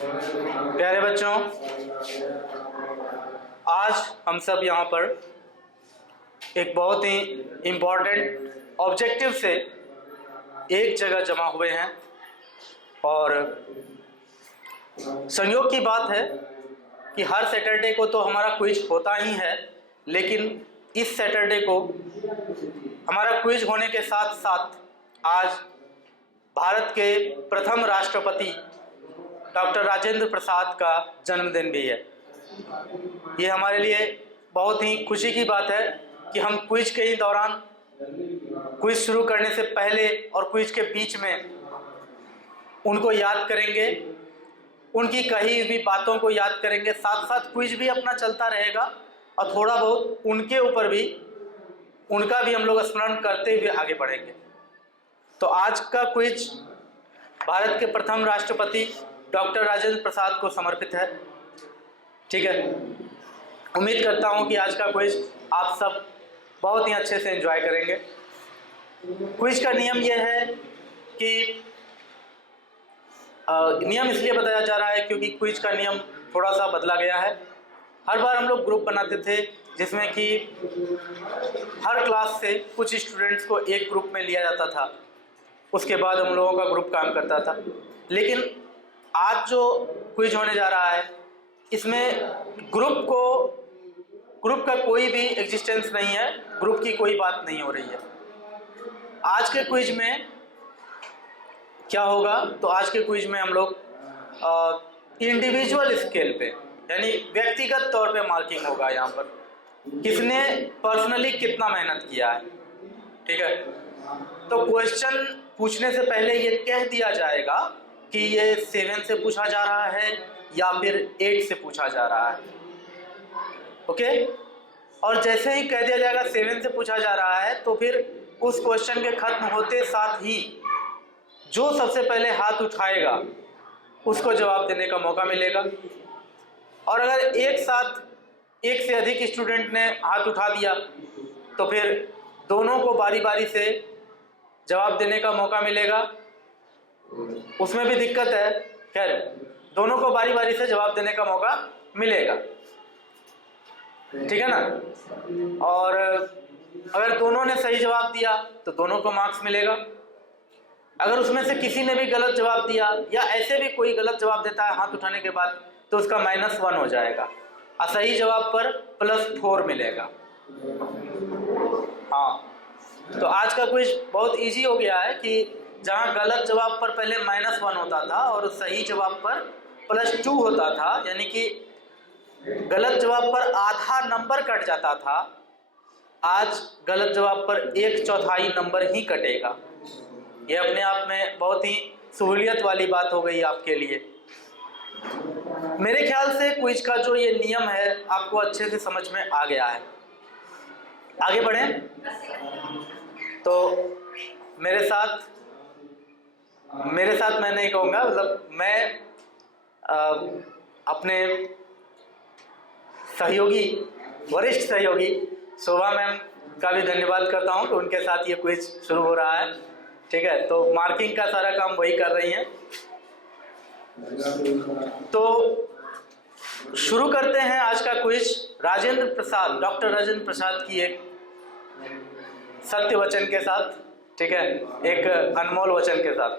प्यारे बच्चों, आज हम सब यहाँ पर एक बहुत ही इम्पोर्टेंट ऑब्जेक्टिव से एक जगह जमा हुए हैं और संयोग की बात है कि हर सैटरडे को तो हमारा क्विज होता ही है, लेकिन इस सैटरडे को हमारा क्विज होने के साथ साथ आज भारत के प्रथम राष्ट्रपति डॉक्टर राजेंद्र प्रसाद का जन्मदिन भी है। ये हमारे लिए बहुत ही खुशी की बात है कि हम क्विज के ही दौरान, क्विज शुरू करने से पहले और क्विज के बीच में उनको याद करेंगे, उनकी कही हुई बातों को याद करेंगे, साथ साथ क्विज भी अपना चलता रहेगा और थोड़ा बहुत उनके ऊपर भी, उनका भी हम लोग स्मरण करते हुए आगे बढ़ेंगे। तो आज का क्विज भारत के प्रथम राष्ट्रपति डॉक्टर राजेंद्र प्रसाद को समर्पित है। ठीक है, उम्मीद करता हूं कि आज का क्विज आप सब बहुत ही अच्छे से एंजॉय करेंगे। क्विज का नियम यह है कि नियम इसलिए बताया जा रहा है क्योंकि क्विज का नियम थोड़ा सा बदला गया है। हर बार हम लोग ग्रुप बनाते थे जिसमें कि हर क्लास से कुछ स्टूडेंट्स को एक ग्रुप में लिया जाता था, उसके बाद हम लोगों का ग्रुप काम करता था। लेकिन आज जो क्विज होने जा रहा है इसमें ग्रुप का कोई भी एग्जिस्टेंस नहीं है, ग्रुप की कोई बात नहीं हो रही है। आज के क्विज में क्या होगा, तो आज के क्विज में हम लोग इंडिविजुअल स्केल पे यानी व्यक्तिगत तौर पे मार्किंग होगा। यहाँ पर किसने पर्सनली कितना मेहनत किया है। ठीक है, तो क्वेश्चन पूछने से पहले ये कह दिया जाएगा कि ये 7 से पूछा जा रहा है या फिर 8 से पूछा जा रहा है। ओके, और जैसे ही कह दिया जाएगा 7 से पूछा जा रहा है तो फिर उस क्वेश्चन के खत्म होते साथ ही जो सबसे पहले हाथ उठाएगा उसको जवाब देने का मौका मिलेगा। और अगर एक साथ एक से अधिक स्टूडेंट ने हाथ उठा दिया तो फिर दोनों को बारी बारी से जवाब देने का मौका मिलेगा। उसमें भी दिक्कत है, खैर दोनों को बारी बारी से जवाब देने का मौका मिलेगा। ठीक है ना। और अगर दोनों ने सही जवाब दिया तो दोनों को मार्क्स मिलेगा। अगर उसमें से किसी ने भी गलत जवाब दिया या ऐसे भी कोई गलत जवाब देता है हाथ उठाने के बाद तो उसका -1 हो जाएगा और सही जवाब पर +4 मिलेगा। हाँ, तो आज का क्विज बहुत इजी हो गया है कि जहाँ गलत जवाब पर पहले -1 होता था और सही जवाब पर +2 होता था, यानी कि गलत जवाब पर आधा नंबर कट जाता था, आज गलत जवाब पर 1/4 नंबर ही कटेगा। ये अपने आप में बहुत ही सहूलियत वाली बात हो गई आपके लिए। मेरे ख्याल से क्विज का जो ये नियम है आपको अच्छे से समझ में आ गया है। आगे बढ़ें तो मेरे साथ मैं नहीं कहूँगा, मतलब मैं अपने सहयोगी, वरिष्ठ सहयोगी शोभा मैम का भी धन्यवाद करता हूँ कि उनके साथ ये क्विज शुरू हो रहा है। ठीक है, तो मार्किंग का सारा काम वही कर रही हैं। तो शुरू करते हैं आज का क्विज डॉक्टर राजेंद्र प्रसाद की एक सत्य वचन के साथ। ठीक है, एक अनमोल वचन के साथ।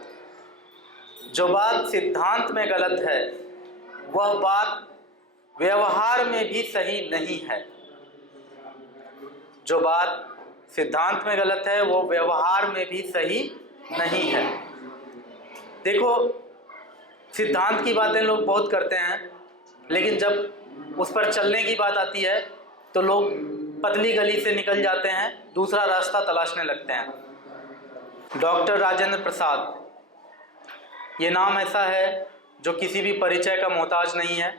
जो बात सिद्धांत में गलत है वह बात व्यवहार में भी सही नहीं है। जो बात सिद्धांत में गलत है वो व्यवहार में भी सही नहीं है। देखो, सिद्धांत की बातें लोग बहुत करते हैं, लेकिन जब उस पर चलने की बात आती है तो लोग पतली गली से निकल जाते हैं, दूसरा रास्ता तलाशने लगते हैं। डॉक्टर राजेंद्र प्रसाद, ये नाम ऐसा है जो किसी भी परिचय का मोहताज नहीं है।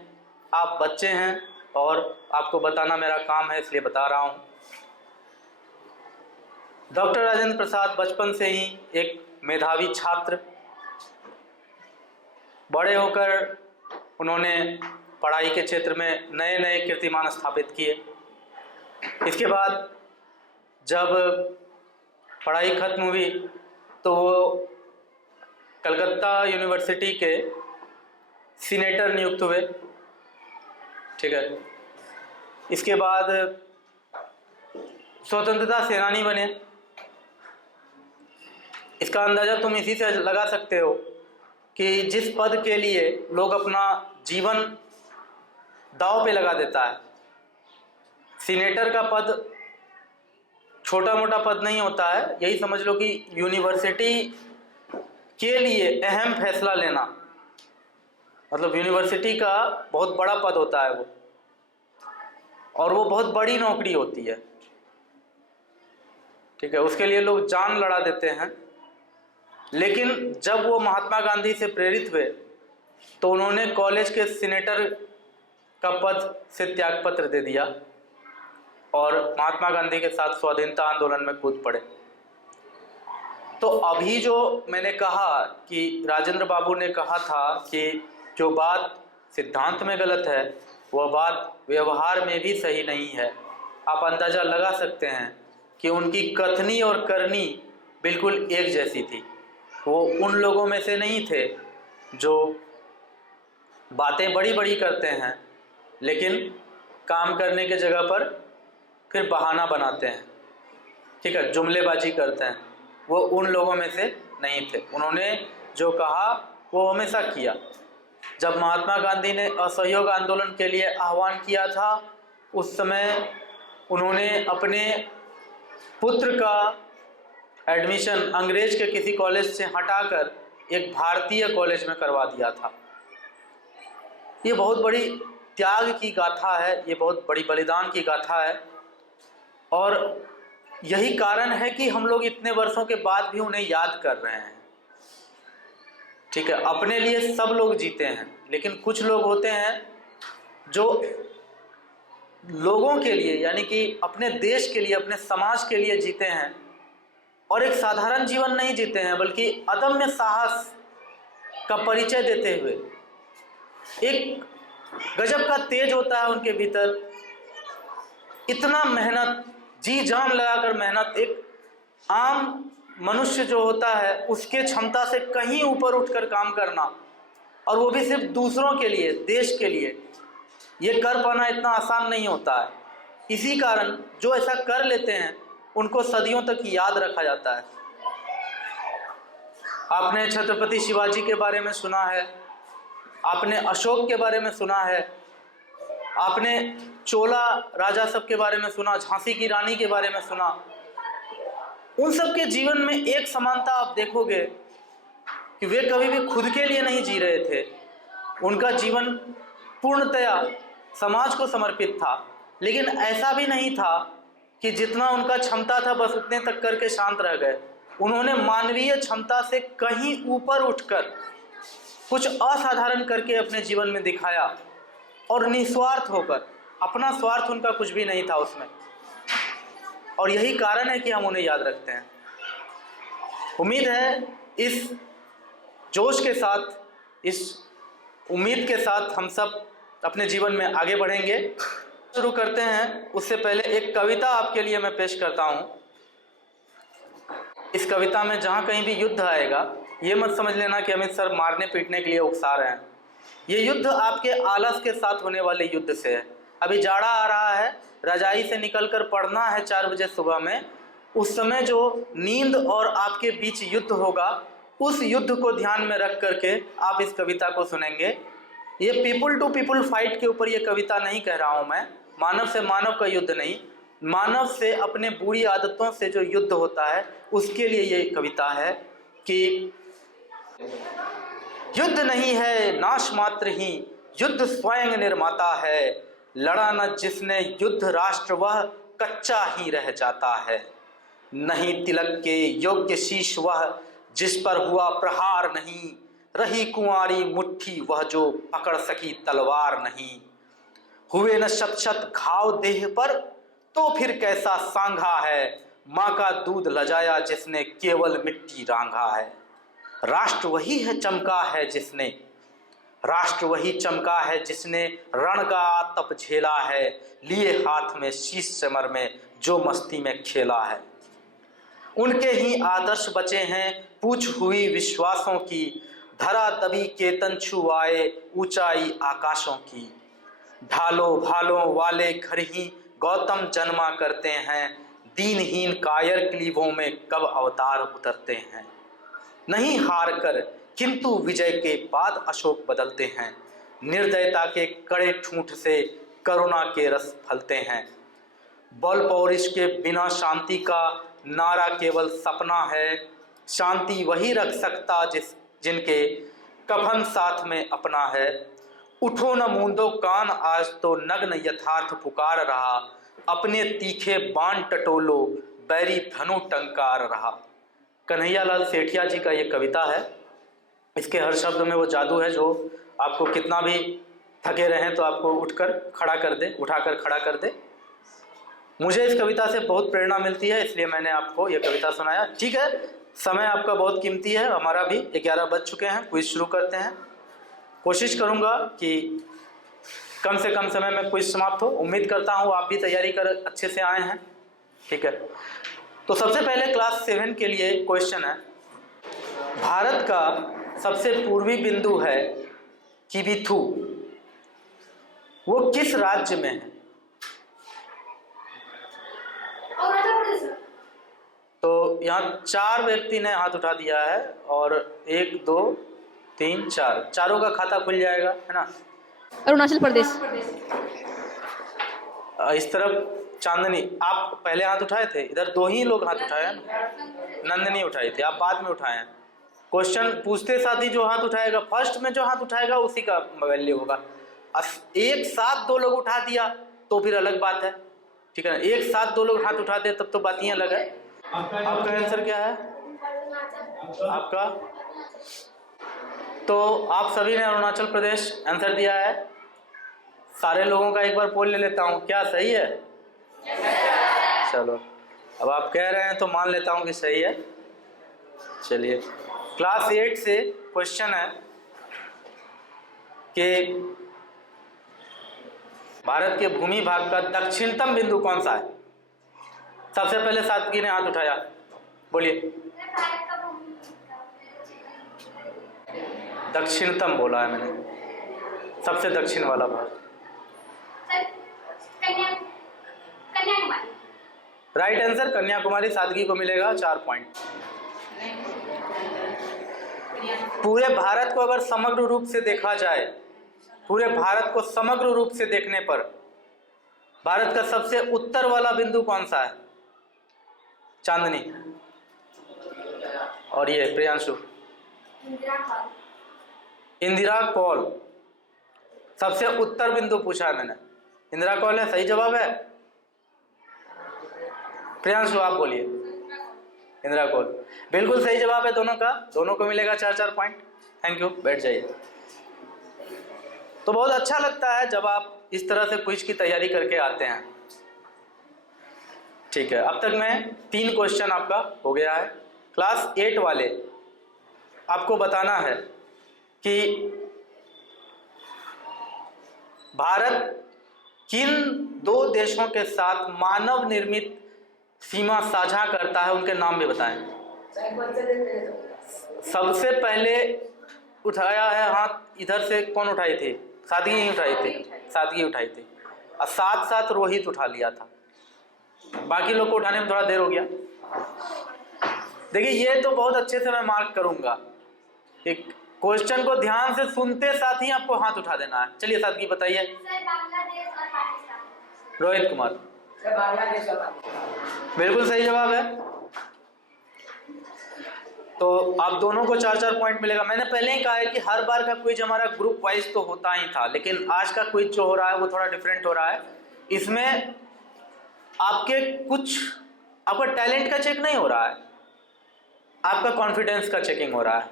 आप बच्चे हैं और आपको बताना मेरा काम है, इसलिए बता रहा हूँ। डॉक्टर राजेंद्र प्रसाद बचपन से ही एक मेधावी छात्र, बड़े होकर उन्होंने पढ़ाई के क्षेत्र में नए नए कीर्तिमान स्थापित किए। इसके बाद जब पढ़ाई खत्म हुई तो वो कलकत्ता यूनिवर्सिटी के सीनेटर नियुक्त हुए, ठीक है। इसके बाद स्वतंत्रता सेनानी बने। इसका अंदाज़ा तुम इसी से लगा सकते हो कि जिस पद के लिए लोग अपना जीवन दांव पे लगा देता है, सीनेटर का पद छोटा मोटा पद नहीं होता है। यही समझ लो कि यूनिवर्सिटी के लिए अहम फैसला लेना, मतलब यूनिवर्सिटी का बहुत बड़ा पद होता है वो, और वो बहुत बड़ी नौकरी होती है, ठीक है। उसके लिए लोग जान लड़ा देते हैं। लेकिन जब वो महात्मा गांधी से प्रेरित हुए तो उन्होंने कॉलेज के सीनेटर का पद से त्यागपत्र दे दिया और महात्मा गांधी के साथ स्वाधीनता आंदोलन में कूद पड़े। तो अभी जो मैंने कहा कि राजेंद्र बाबू ने कहा था कि जो बात सिद्धांत में गलत है वह बात व्यवहार में भी सही नहीं है, आप अंदाज़ा लगा सकते हैं कि उनकी कथनी और करनी बिल्कुल एक जैसी थी। वो उन लोगों में से नहीं थे जो बातें बड़ी बड़ी करते हैं लेकिन काम करने के जगह पर फिर बहाना बनाते हैं, ठीक है, जुमलेबाजी करते हैं। वो उन लोगों में से नहीं थे। उन्होंने जो कहा वो हमेशा किया। जब महात्मा गांधी ने असहयोग आंदोलन के लिए आह्वान किया था उस समय उन्होंने अपने पुत्र का एडमिशन अंग्रेज के किसी कॉलेज से हटाकर एक भारतीय कॉलेज में करवा दिया था। ये बहुत बड़ी त्याग की गाथा है, ये बहुत बड़ी बलिदान की गाथा है, और यही कारण है कि हम लोग इतने वर्षों के बाद भी उन्हें याद कर रहे हैं, ठीक है। अपने लिए सब लोग जीते हैं, लेकिन कुछ लोग होते हैं जो लोगों के लिए यानी कि अपने देश के लिए, अपने समाज के लिए जीते हैं और एक साधारण जीवन नहीं जीते हैं बल्कि अदम्य साहस का परिचय देते हुए एक गजब का तेज होता है उनके भीतर। इतना मेहनत, जी जान लगाकर मेहनत, एक आम मनुष्य जो होता है उसके क्षमता से कहीं ऊपर उठकर काम करना, और वो भी सिर्फ दूसरों के लिए, देश के लिए। ये कर पाना इतना आसान नहीं होता है। इसी कारण जो ऐसा कर लेते हैं उनको सदियों तक याद रखा जाता है। आपने छत्रपति शिवाजी के बारे में सुना है, आपने अशोक के बारे में सुना है, आपने चोला राजा सब के बारे में सुना, झांसी की रानी के बारे में सुना। उन सब के जीवन में एक समानता आप देखोगे कि वे कभी भी खुद के लिए नहीं जी रहे थे। उनका जीवन पूर्णतया समाज को समर्पित था, लेकिन ऐसा भी नहीं था कि जितना उनका क्षमता था बस उतने तक करके शांत रह गए। उन्होंने मानवीय क्षमता से कहीं ऊपर उठकर कुछ असाधारण करके अपने जीवन में दिखाया, और निस्वार्थ होकर। अपना स्वार्थ उनका कुछ भी नहीं था उसमें, और यही कारण है कि हम उन्हें याद रखते हैं। उम्मीद है इस जोश के साथ, इस उम्मीद के साथ हम सब अपने जीवन में आगे बढ़ेंगे। शुरू करते हैं उससे पहले एक कविता आपके लिए मैं पेश करता हूँ। इस कविता में जहाँ कहीं भी युद्ध आएगा ये मत समझ लेना कि अमित सर मारने पीटने के लिए उकसा रहे हैं। ये युद्ध आपके आलस के साथ होने वाले युद्ध से है। अभी जाड़ा आ रहा है, रजाई से निकलकर पढ़ना है 4 बजे सुबह में, उस समय जो नींद और आपके बीच युद्ध होगा, उस युद्ध को ध्यान में रख करके आप इस कविता को सुनेंगे। ये पीपुल टू पीपुल फाइट के ऊपर ये कविता नहीं कह रहा हूँ मैं, मानव से मानव का युद्ध नहीं, मानव से अपने बुरी आदतों से जो युद्ध होता है उसके लिए ये कविता है कि युद्ध नहीं है नाश मात्र ही, युद्ध स्वयं निर्माता है। लड़ा न जिसने युद्ध राष्ट्र वह कच्चा ही रह जाता है। नहीं तिलक के योग्य शीश वह जिस पर हुआ प्रहार नहीं, रही कुंवारी मुट्ठी वह जो पकड़ सकी तलवार नहीं। हुए न शत शत घाव देह पर तो फिर कैसा सांघा है, माँ का दूध लजाया जिसने केवल मिट्टी रांघा है। राष्ट्र वही है चमका है जिसने, राष्ट्र वही चमका है जिसने रण का तप झेला है। लिए हाथ में शीश समर में जो मस्ती में खेला है। उनके ही आदर्श बचे हैं पूछ हुई विश्वासों की, धरा दबी केतन छू आए ऊंचाई आकाशों की। ढालों भालों वाले घर ही गौतम जन्मा करते हैं, दीनहीन कायर क्लीबों में कब अवतार उतरते हैं। नहीं हार कर किंतु विजय के बाद अशोक बदलते हैं, निर्दयता के कड़े ठूंठ से करुणा के रस फलते हैं। बल पौरुष के बिना शांति का नारा केवल सपना है, शांति वही रख सकता जिनके कफन साथ में अपना है। उठो न मूंदो कान आज तो नग्न यथार्थ पुकार रहा, अपने तीखे बाण टटोलो बैरी धनु टंकार रहा। कन्हैयालाल सेठिया जी का ये कविता है। इसके हर शब्द में वो जादू है जो आपको कितना भी थके रहें तो आपको उठाकर खड़ा कर दे। मुझे इस कविता से बहुत प्रेरणा मिलती है, इसलिए मैंने आपको ये कविता सुनाया। ठीक है, समय आपका बहुत कीमती है, हमारा भी 11 बज चुके हैं। क्विज शुरू करते हैं। कोशिश करूंगा कि कम से कम समय में क्विज समाप्त हो। उम्मीद करता हूं आप भी तैयारी कर अच्छे से आए हैं। ठीक है, तो सबसे पहले क्लास 7 के लिए क्वेश्चन है, भारत का सबसे पूर्वी बिंदु है किबिथु, वो किस राज्य में है? तो यहाँ 4 व्यक्ति ने हाथ उठा दिया है और 1 2 3 4 चारों का खाता खुल जाएगा, है ना? अरुणाचल प्रदेश। इस तरफ चांदनी, आप पहले हाथ उठाए थे, इधर 2 ही लोग हाथ उठाए हैं ना, नंदनी उठाई थी, आप बाद में उठाए हैं। क्वेश्चन पूछते साथ ही जो हाथ उठाएगा, फर्स्ट में जो हाथ उठाएगा उसी का वैल्यू होगा। एक साथ 2 लोग उठा दिया तो फिर अलग बात है, ठीक है ना? एक साथ 2 लोग हाथ उठाते हैं तब तो बात ही अलग है। आपका आंसर क्या है? आपका तो आप सभी ने अरुणाचल प्रदेश आंसर दिया है। सारे लोगों का एक बार पोल ले लेता हूँ, क्या सही है? चलो, अब आप कह रहे हैं तो मान लेता हूँ कि सही है। चलिए, क्लास 8 से क्वेश्चन है कि भारत के भूमि भाग का दक्षिणतम बिंदु कौन सा है? सबसे पहले सात्विकी ने हाथ उठाया, बोलिए। दक्षिणतम बोला है मैंने, सबसे दक्षिण वाला भाग। Right answer Kanyakumari. सादगी को मिलेगा 4 पॉइंट। पूरे भारत को अगर समग्र रूप से देखा जाए, पूरे भारत को समग्र रूप से देखने पर भारत का सबसे उत्तर वाला बिंदु कौन सा है? चांदनी और ये प्रियांशु। इंदिरा कौल, सबसे उत्तर बिंदु पूछा है मैंने, इंदिरा कौल है, सही जवाब है। प्रियांशु आप बोलिए। इंदिरा कौल बिल्कुल सही जवाब है दोनों का, दोनों को मिलेगा 4-4 पॉइंट। थैंक यू, बैठ जाइए। तो बहुत अच्छा लगता है जब आप इस तरह से क्विज की तैयारी करके आते हैं। ठीक है, अब तक में 3 क्वेश्चन आपका हो गया है। क्लास 8 वाले आपको बताना है कि भारत किन 2 देशों के साथ मानव निर्मित सीमा साझा करता है, उनके नाम भी बताएं। सबसे पहले उठाया है हाथ इधर से, कौन उठाई थी? सादगी ही उठाई थी, सादगी उठाई थी, और साथ साथ रोहित उठा लिया था। बाकी लोग को उठाने में थोड़ा देर हो गया। देखिए, ये तो बहुत अच्छे से मैं मार्क करूंगा। एक क्वेश्चन को ध्यान से सुनते साथ ही आपको हाथ उठा देना है। चलिए सादगी बताइए। रोहित कुमार बिल्कुल सही जवाब है। तो आप दोनों को 4-4 पॉइंट मिलेगा। मैंने पहले ही कहा है कि हर बार का क्विज हमारा ग्रुप वाइज तो होता ही था, लेकिन आज का क्विज जो हो रहा है वो थोड़ा डिफरेंट हो रहा है। इसमें आपका टैलेंट का चेक नहीं हो रहा है, आपका कॉन्फिडेंस का चेकिंग हो रहा है।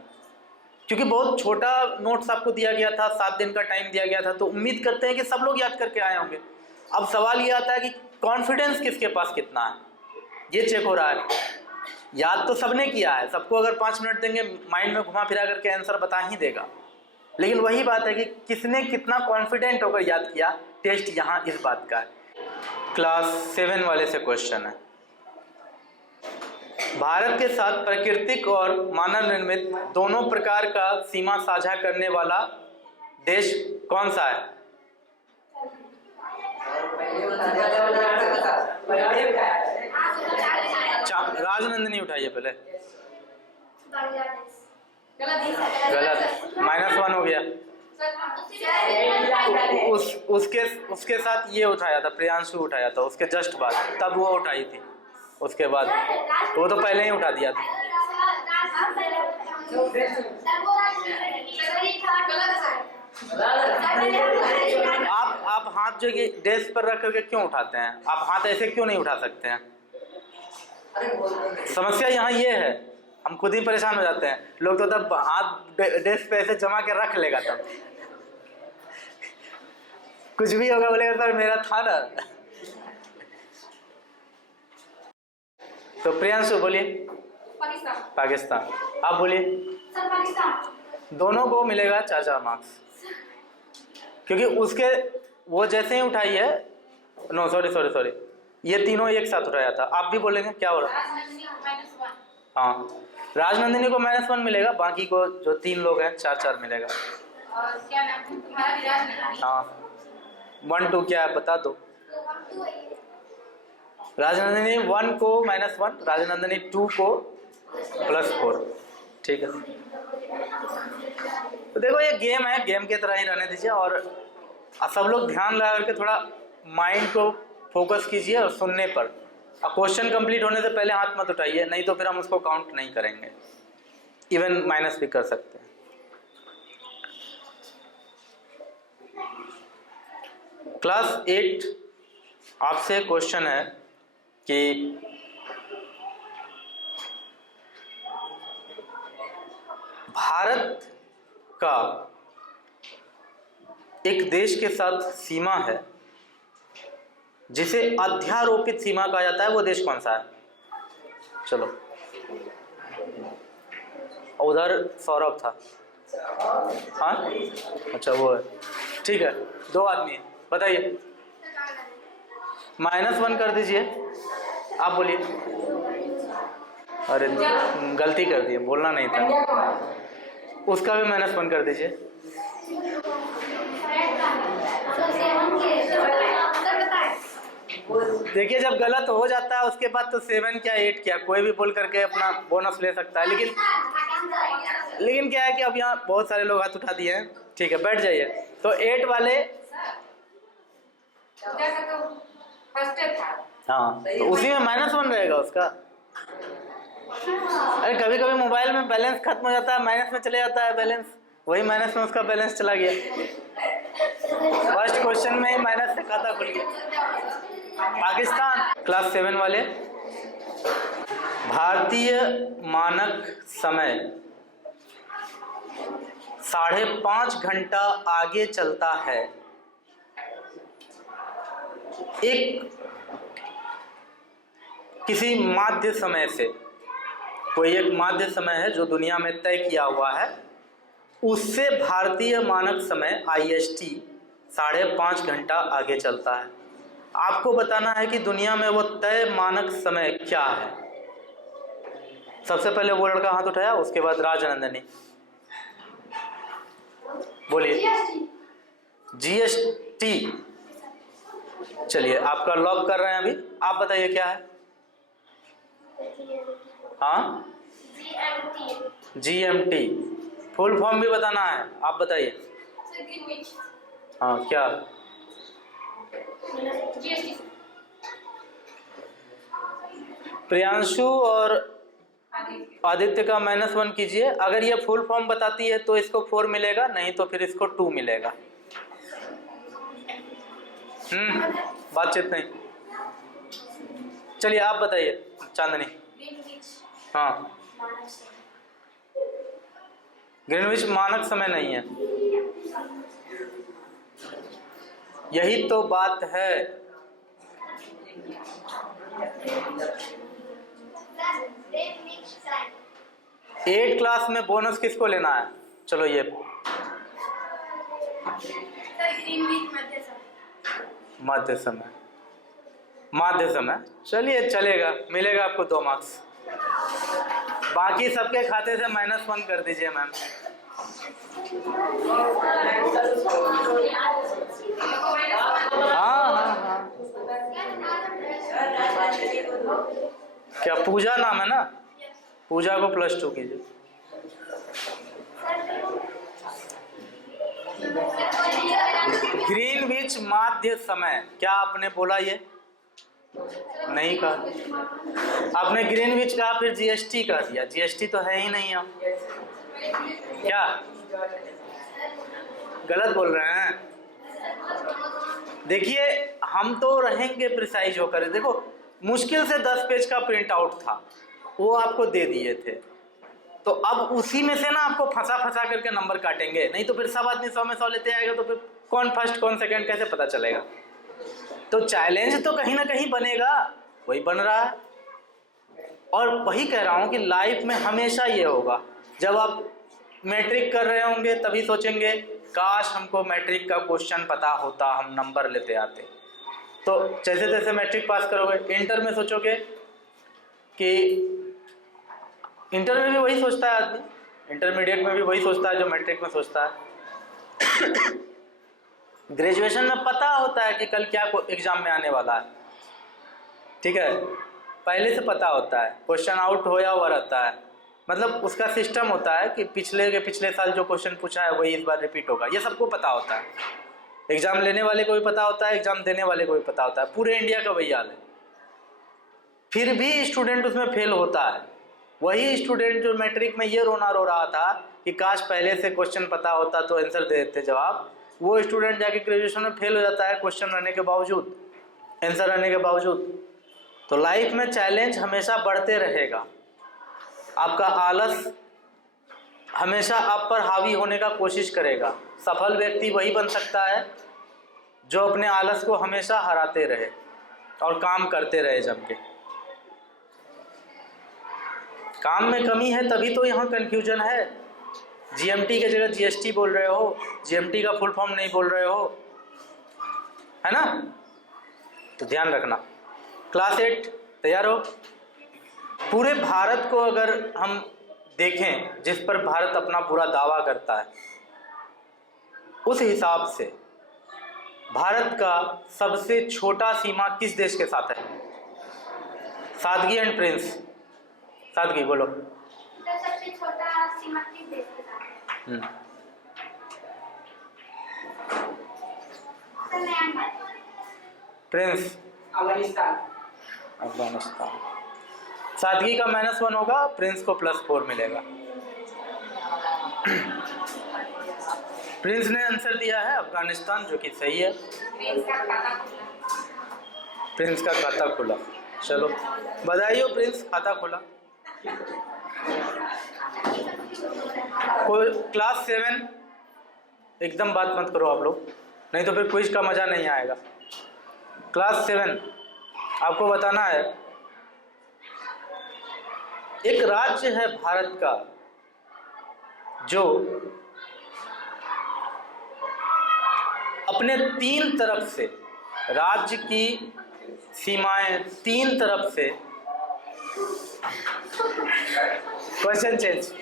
क्योंकि बहुत छोटा नोट्स आपको दिया गया था, 7 दिन का टाइम दिया गया था, तो उम्मीद करते हैं कि सब लोग याद करके आए होंगे। अब सवाल ये आता है कि कॉन्फिडेंस किसके पास कितना है, ये चेक हो रहा है। याद तो सबने किया है, सबको अगर 5 मिनट देंगे माइंड में घुमा फिरा करके आंसर बता ही देगा, लेकिन वही बात है कि किसने कितना कॉन्फिडेंट होकर याद किया। टेस्ट यहाँ इस बात का है। क्लास 7 वाले से क्वेश्चन है, भारत के साथ प्राकृतिक और मानव निर्मित दोनों प्रकार का सीमा साझा करने वाला देश कौन सा है? राजनंदिनी उठाइए पहले। गलत, -1 हो गया। उसके साथ ये उठाया था, प्रियांशु उठाया था उसके जस्ट बाद, तब वो उठाई थी उसके बाद, तो वो तो पहले ही उठा दिया था। आप हाथ जो कि डेस्क पर रख करके क्यों उठाते हैं? आप हाथ ऐसे क्यों नहीं उठा सकते हैं? समस्या यहाँ ये है, हम खुद ही परेशान हो जाते हैं। लोग तो तब हाथ डेस्क पे ऐसे जमा के रख लेगा, तब कुछ भी होगा बोलेगा सर मेरा था ना। तो प्रियांशु बोलिए। पाकिस्तान। आप बोलिए। दोनों को मिलेगा 4-4 मार्क्स, क्योंकि उसके वो जैसे ही उठाई है, नो सॉरी, ये तीनों एक साथ उठाया था। आप भी बोलेंगे क्या हो रहा है? हाँ, राजनंदिनी को -1 मिलेगा, बाकी को जो 3 लोग हैं 4-4 मिलेगा। और क्या नाम है तुम्हारा? हाँ, 1-2 क्या है बता दो। राजनंदिनी 1 को -1, राजनंदिनी 2 को +4। ठीक है, तो देखो ये गेम है, गेम की तरह ही रहने दीजिए, और सब लोग ध्यान लगा करके थोड़ा माइंड को फोकस कीजिए और सुनने पर। क्वेश्चन कंप्लीट होने से पहले हाथ मत उठाइए, नहीं तो फिर हम उसको काउंट नहीं करेंगे, इवन माइनस भी कर सकते हैं। क्लास 8 आपसे क्वेश्चन है कि भारत का एक देश के साथ सीमा है जिसे अध्यारोपित सीमा कहा जाता है, वो देश कौन सा है? चलो, उधर सौरभ था। हाँ, अच्छा वो है, ठीक है, 2 आदमी है, बताइए। -1 कर दीजिए, आप बोलिए। अरे गलती कर दी, बोलना नहीं था। उसका भी -1 कर दीजिए। देखिए जब गलत हो जाता है उसके बाद तो 7 क्या 8 क्या कोई भी बोल करके अपना बोनस ले सकता है, लेकिन क्या है कि अब यहाँ बहुत सारे लोग हाथ उठा दिए हैं। ठीक है, बैठ जाइए। तो 8 वाले, हाँ, तो उसी में -1 रहेगा उसका। अरे कभी कभी मोबाइल में बैलेंस खत्म हो जाता है, माइनस में चले जाता है बैलेंस, वही माइनस में उसका बैलेंस चला गया। फर्स्ट क्वेश्चन में ही माइनस से खाता खुल गया। पाकिस्तान, क्लास 7 वाले, भारतीय मानक समय 5.5 घंटा आगे चलता है एक किसी माध्य समय से। कोई एक माध्य समय है जो दुनिया में तय किया हुआ है, उससे भारतीय मानक समय IST 5.5 घंटा आगे चलता है। आपको बताना है कि दुनिया में वो तय मानक समय क्या है। सबसे पहले वो लड़का हाथ उठाया, उसके बाद राजनंदिनी, बोलिए। GST। चलिए आपका लॉक कर रहे हैं अभी, आप बताइए क्या है। हाँ, GMT। फुल फॉर्म भी बताना है, आप बताइए। हाँ, क्या? प्रियांशु और आदित्य का -1 कीजिए। अगर ये फुल फॉर्म बताती है तो इसको 4 मिलेगा, नहीं तो फिर इसको 2 मिलेगा। बातचीत नहीं। चलिए आप बताइए चांदनी। हाँ, ग्रीनविच मानक समय नहीं है, यही तो बात है। 8 क्लास में बोनस किसको लेना है? चलो ये माध्य समय, चलिए चलेगा, मिलेगा आपको 2 मार्क्स। बाकी सबके खाते से -1 कर दीजिए मैम। हाँ हाँ हाँ, क्या पूजा नाम है ना, पूजा को +2 कीजिए। ग्रीनविच माध्य समय, क्या आपने बोला ये? नहीं कहा आपने। ग्रीनविच कहा, फिर जीएसटी कह दिया। जीएसटी तो है ही नहीं। आप क्या गलत बोल रहे हैं? देखिए, हम तो रहेंगे प्रिसाइज होकर। देखो, मुश्किल से 10 पेज का प्रिंट आउट था, वो आपको दे दिए थे, तो अब उसी में से ना आपको फंसा फंसा करके नंबर काटेंगे। नहीं तो फिर सब आदमी 100 में 100 लेते आएगा, तो फिर कौन फर्स्ट कौन सेकंड कैसे पता चलेगा? तो चैलेंज तो कहीं ना कहीं बनेगा, वही बन रहा है। और वही कह रहा हूँ कि लाइफ में हमेशा ये होगा, जब आप मैट्रिक कर रहे होंगे तभी सोचेंगे काश हमको मैट्रिक का क्वेश्चन पता होता, हम नंबर लेते आते। तो जैसे तैसे मैट्रिक पास करोगे, इंटर में सोचोगे कि इंटर में भी वही सोचता है आदमी, इंटरमीडिएट में भी वही सोचता है जो मैट्रिक में सोचता है। ग्रेजुएशन में पता होता है कि कल क्या एग्जाम में आने वाला है, ठीक है, पहले से पता होता है, क्वेश्चन आउट होया हुआ रहता है। मतलब उसका सिस्टम होता है कि पिछले साल जो क्वेश्चन पूछा है वही इस बार रिपीट होगा, ये सबको पता होता है। एग्जाम लेने वाले को भी पता होता है, एग्जाम देने वाले को भी पता होता है, पूरे इंडिया का वही हाल है। फिर भी स्टूडेंट उसमें फेल होता है। वही स्टूडेंट जो मैट्रिक में ये रोना रो रहा था कि काश पहले से क्वेश्चन पता होता तो आंसर दे देते जवाब, वो स्टूडेंट जाके ग्रेजुएशन में फेल हो जाता है, क्वेश्चन रहने के बावजूद, आंसर रहने के बावजूद। तो लाइफ में चैलेंज हमेशा बढ़ते रहेगा। आपका आलस हमेशा आप पर हावी होने का कोशिश करेगा। सफल व्यक्ति वही बन सकता है जो अपने आलस को हमेशा हराते रहे और काम करते रहे जम के। काम में कमी है तभी तो यहाँ कन्फ्यूजन है। जीएमटी की जगह जीएसटी बोल रहे हो, जीएमटी का फुल फॉर्म नहीं बोल रहे हो, है ना? तो ध्यान रखना। क्लास 8 तैयार हो? पूरे भारत को अगर हम देखें, जिस पर भारत अपना पूरा दावा करता है, उस हिसाब से भारत का सबसे छोटा सीमा किस देश के साथ है? सादगी एंड प्रिंस, सादगी बोलो। तो सबसे छोटा सीमा किस देश के साथ है? प्रिंस, अफगानिस्तान। सादगी का -1 होगा, प्रिंस को +4 मिलेगा। प्रिंस ने आंसर दिया है अफगानिस्तान, जो कि सही है। प्रिंस का खाता खुला। चलो बधाई हो, प्रिंस खाता खुला। कोई क्लास 7, एकदम बात मत करो आप लोग, नहीं तो फिर क्विज का मजा नहीं आएगा। क्लास 7 आपको बताना है, एक राज्य है भारत का जो अपने 3 तरफ से, राज्य की सीमाएं 3 तरफ से, क्वेश्चन चेंज,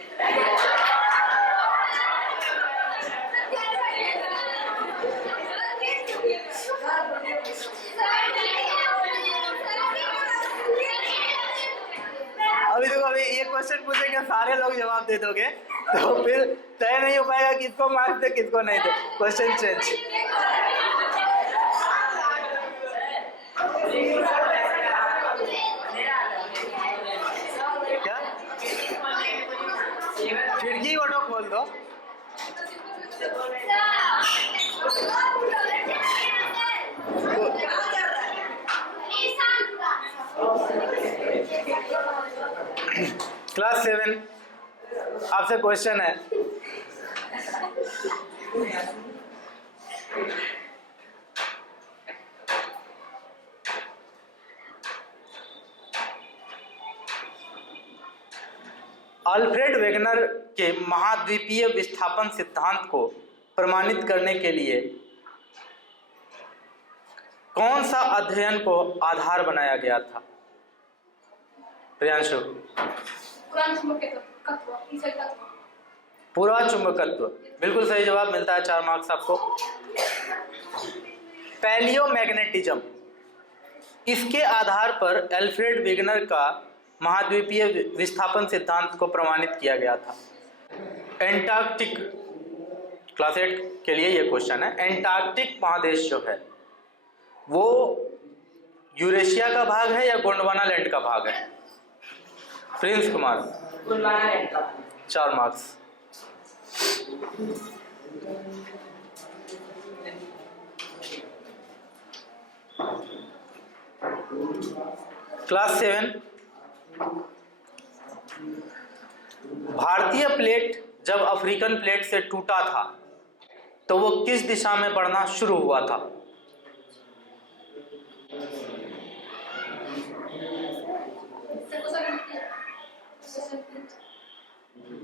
अभी देखो, अभी ये क्वेश्चन पूछेंगे, सारे लोग जवाब दे दोगे तो फिर तय नहीं हो पाएगा किसको मार्क्स दे किसको नहीं दे। Question change. क्या खिड़की ऑटो खोल दो। क्लास 7 आपसे क्वेश्चन है, अल्फ्रेड वेगनर के महाद्वीपीय विस्थापन सिद्धांत को प्रमाणित करने के लिए कौन सा अध्ययन को आधार बनाया गया था? प्रियांशु? पुराण चुंबकत्व, इसे तत्व। पूरा चुंबकत्व, बिल्कुल सही जवाब, मिलता है 4 मार्क्स आपको। पैलियोमैग्नेटिज्म, इसके आधार पर एल्फ्रेड वेगनर का महाद्वीपीय विस्थापन सिद्धांत को प्रमाणित किया गया था। एंटार्कटिक, क्लास 8 के लिए ये क्वेश्चन है। एंटार्कटिक महादेश जो है वो यूरेशिया का भाग है या गोंडवाना लैंड का भाग है? प्रिंस कुमार? गोंडवाना लैंड का। 4 मार्क्स। क्लास 7, भारतीय प्लेट जब अफ्रीकन प्लेट से टूटा था तो वो किस दिशा में बढ़ना शुरू हुआ था?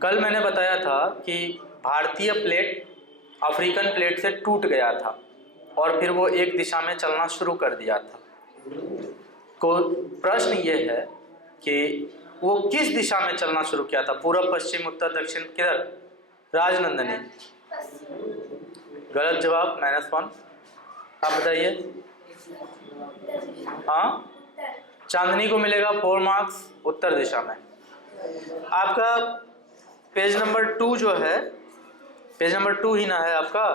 कल मैंने बताया था कि भारतीय प्लेट अफ्रीकन प्लेट से टूट गया था और फिर वो एक दिशा में चलना शुरू कर दिया था। को प्रश्न ये है कि वो किस दिशा में चलना शुरू किया था? पूर्व, पश्चिम, उत्तर, दक्षिण, किधर? राजनंदनी? गलत जवाब, -1। आप बताइए। हाँ, चांदनी को मिलेगा 4 मार्क्स, उत्तर दिशा में। आपका पेज नंबर 2 जो है, पेज नंबर 2 ही ना है आपका?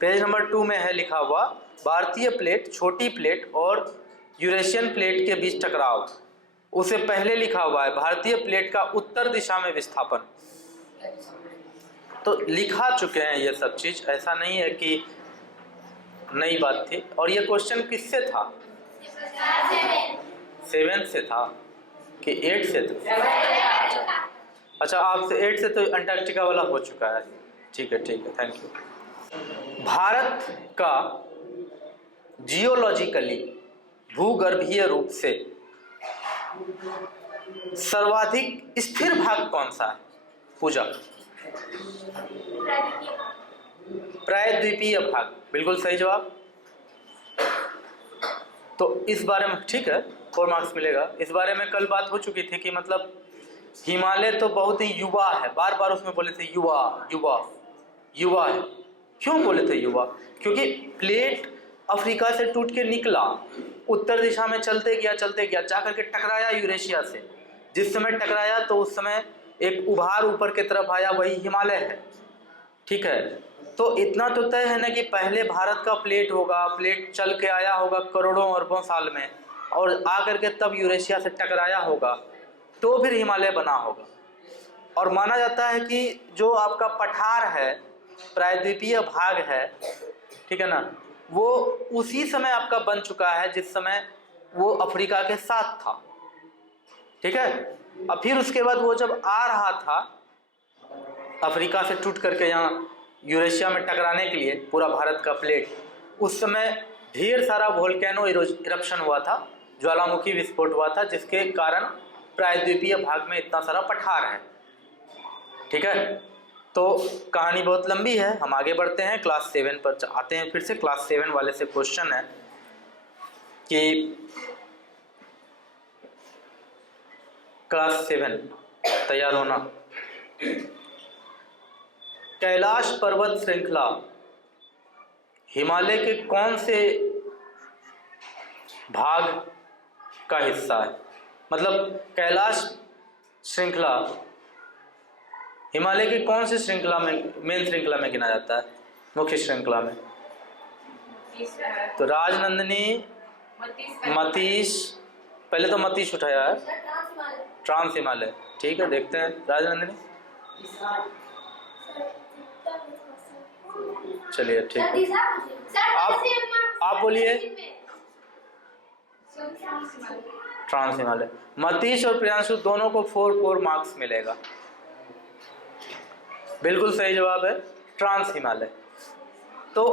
पेज नंबर 2 में है लिखा हुआ भारतीय प्लेट, छोटी प्लेट और यूरेशियन प्लेट के बीच टकराव। उसे पहले लिखा हुआ है भारतीय प्लेट का उत्तर दिशा में विस्थापन। तो लिखा चुके हैं ये सब चीज, ऐसा नहीं है कि नई बात थी। और ये क्वेश्चन किससे था? 7 से था कि 8 से था? अच्छा, आपसे 8 से तो अंटार्कटिका वाला हो चुका है। ठीक है, थैंक यू। भारत का जियोलॉजिकली, भूगर्भीय रूप से सर्वाधिक स्थिर भाग कौन सा है? पूजा? प्रायद्वीपीय भाग, बिल्कुल सही जवाब। तो इस बारे में ठीक है, 4 मार्क्स मिलेगा। इस बारे में कल बात हो चुकी थी कि मतलब हिमालय तो बहुत ही युवा है, बार बार उसमें बोले थे युवा युवा युवा है। क्यों बोले थे युवा? क्योंकि प्लेट अफ्रीका से टूट के निकला, उत्तर दिशा में चलते गया जाकर के टकराया यूरेशिया से। जिस समय टकराया तो उस समय एक उभार ऊपर की तरफ आया, वही हिमालय है। ठीक है, तो इतना तो तय है ना कि पहले भारत का प्लेट होगा, प्लेट चल के आया होगा करोड़ों अरबों साल में, और आकर के तब यूरेशिया से टकराया होगा, तो फिर हिमालय बना होगा। और माना जाता है कि जो आपका पठार है, प्रायद्वीपीय भाग है, ठीक है ना, वो उसी समय आपका बन चुका है जिस समय वो अफ्रीका के साथ था। ठीक है, अब फिर उसके बाद वो जब आ रहा था अफ्रीका से टूट करके यहाँ यूरेशिया में टकराने के लिए पूरा भारत का प्लेट, उस समय ढेर सारा वोल्केनो इरप्शन हुआ था, ज्वालामुखी विस्फोट हुआ था, जिसके कारण प्रायद्वीपीय भाग में इतना सारा पठार है। ठीक है, तो कहानी बहुत लंबी है, हम आगे बढ़ते हैं, क्लास 7 पर आते हैं। फिर से क्लास 7 वाले से क्वेश्चन है कि क्लास 7 तैयार होना। कैलाश पर्वत श्रृंखला हिमालय के कौन से भाग का हिस्सा है? मतलब कैलाश श्रृंखला हिमालय की कौन सी श्रृंखला में, मेन श्रृंखला में गिना जाता है, मुख्य श्रृंखला में? तो राजनंदनी, मतीश, पहले तो मतीश उठाया है, ट्रांस हिमालय। ठीक है, देखते हैं राजनंदनी। चलिए ठीक है, आप बोलिए। ट्रांस हिमालय। मतीश और प्रियांशु दोनों को 4 मार्क्स मिलेगा। बिल्कुल सही जवाब है ट्रांस हिमालय। तो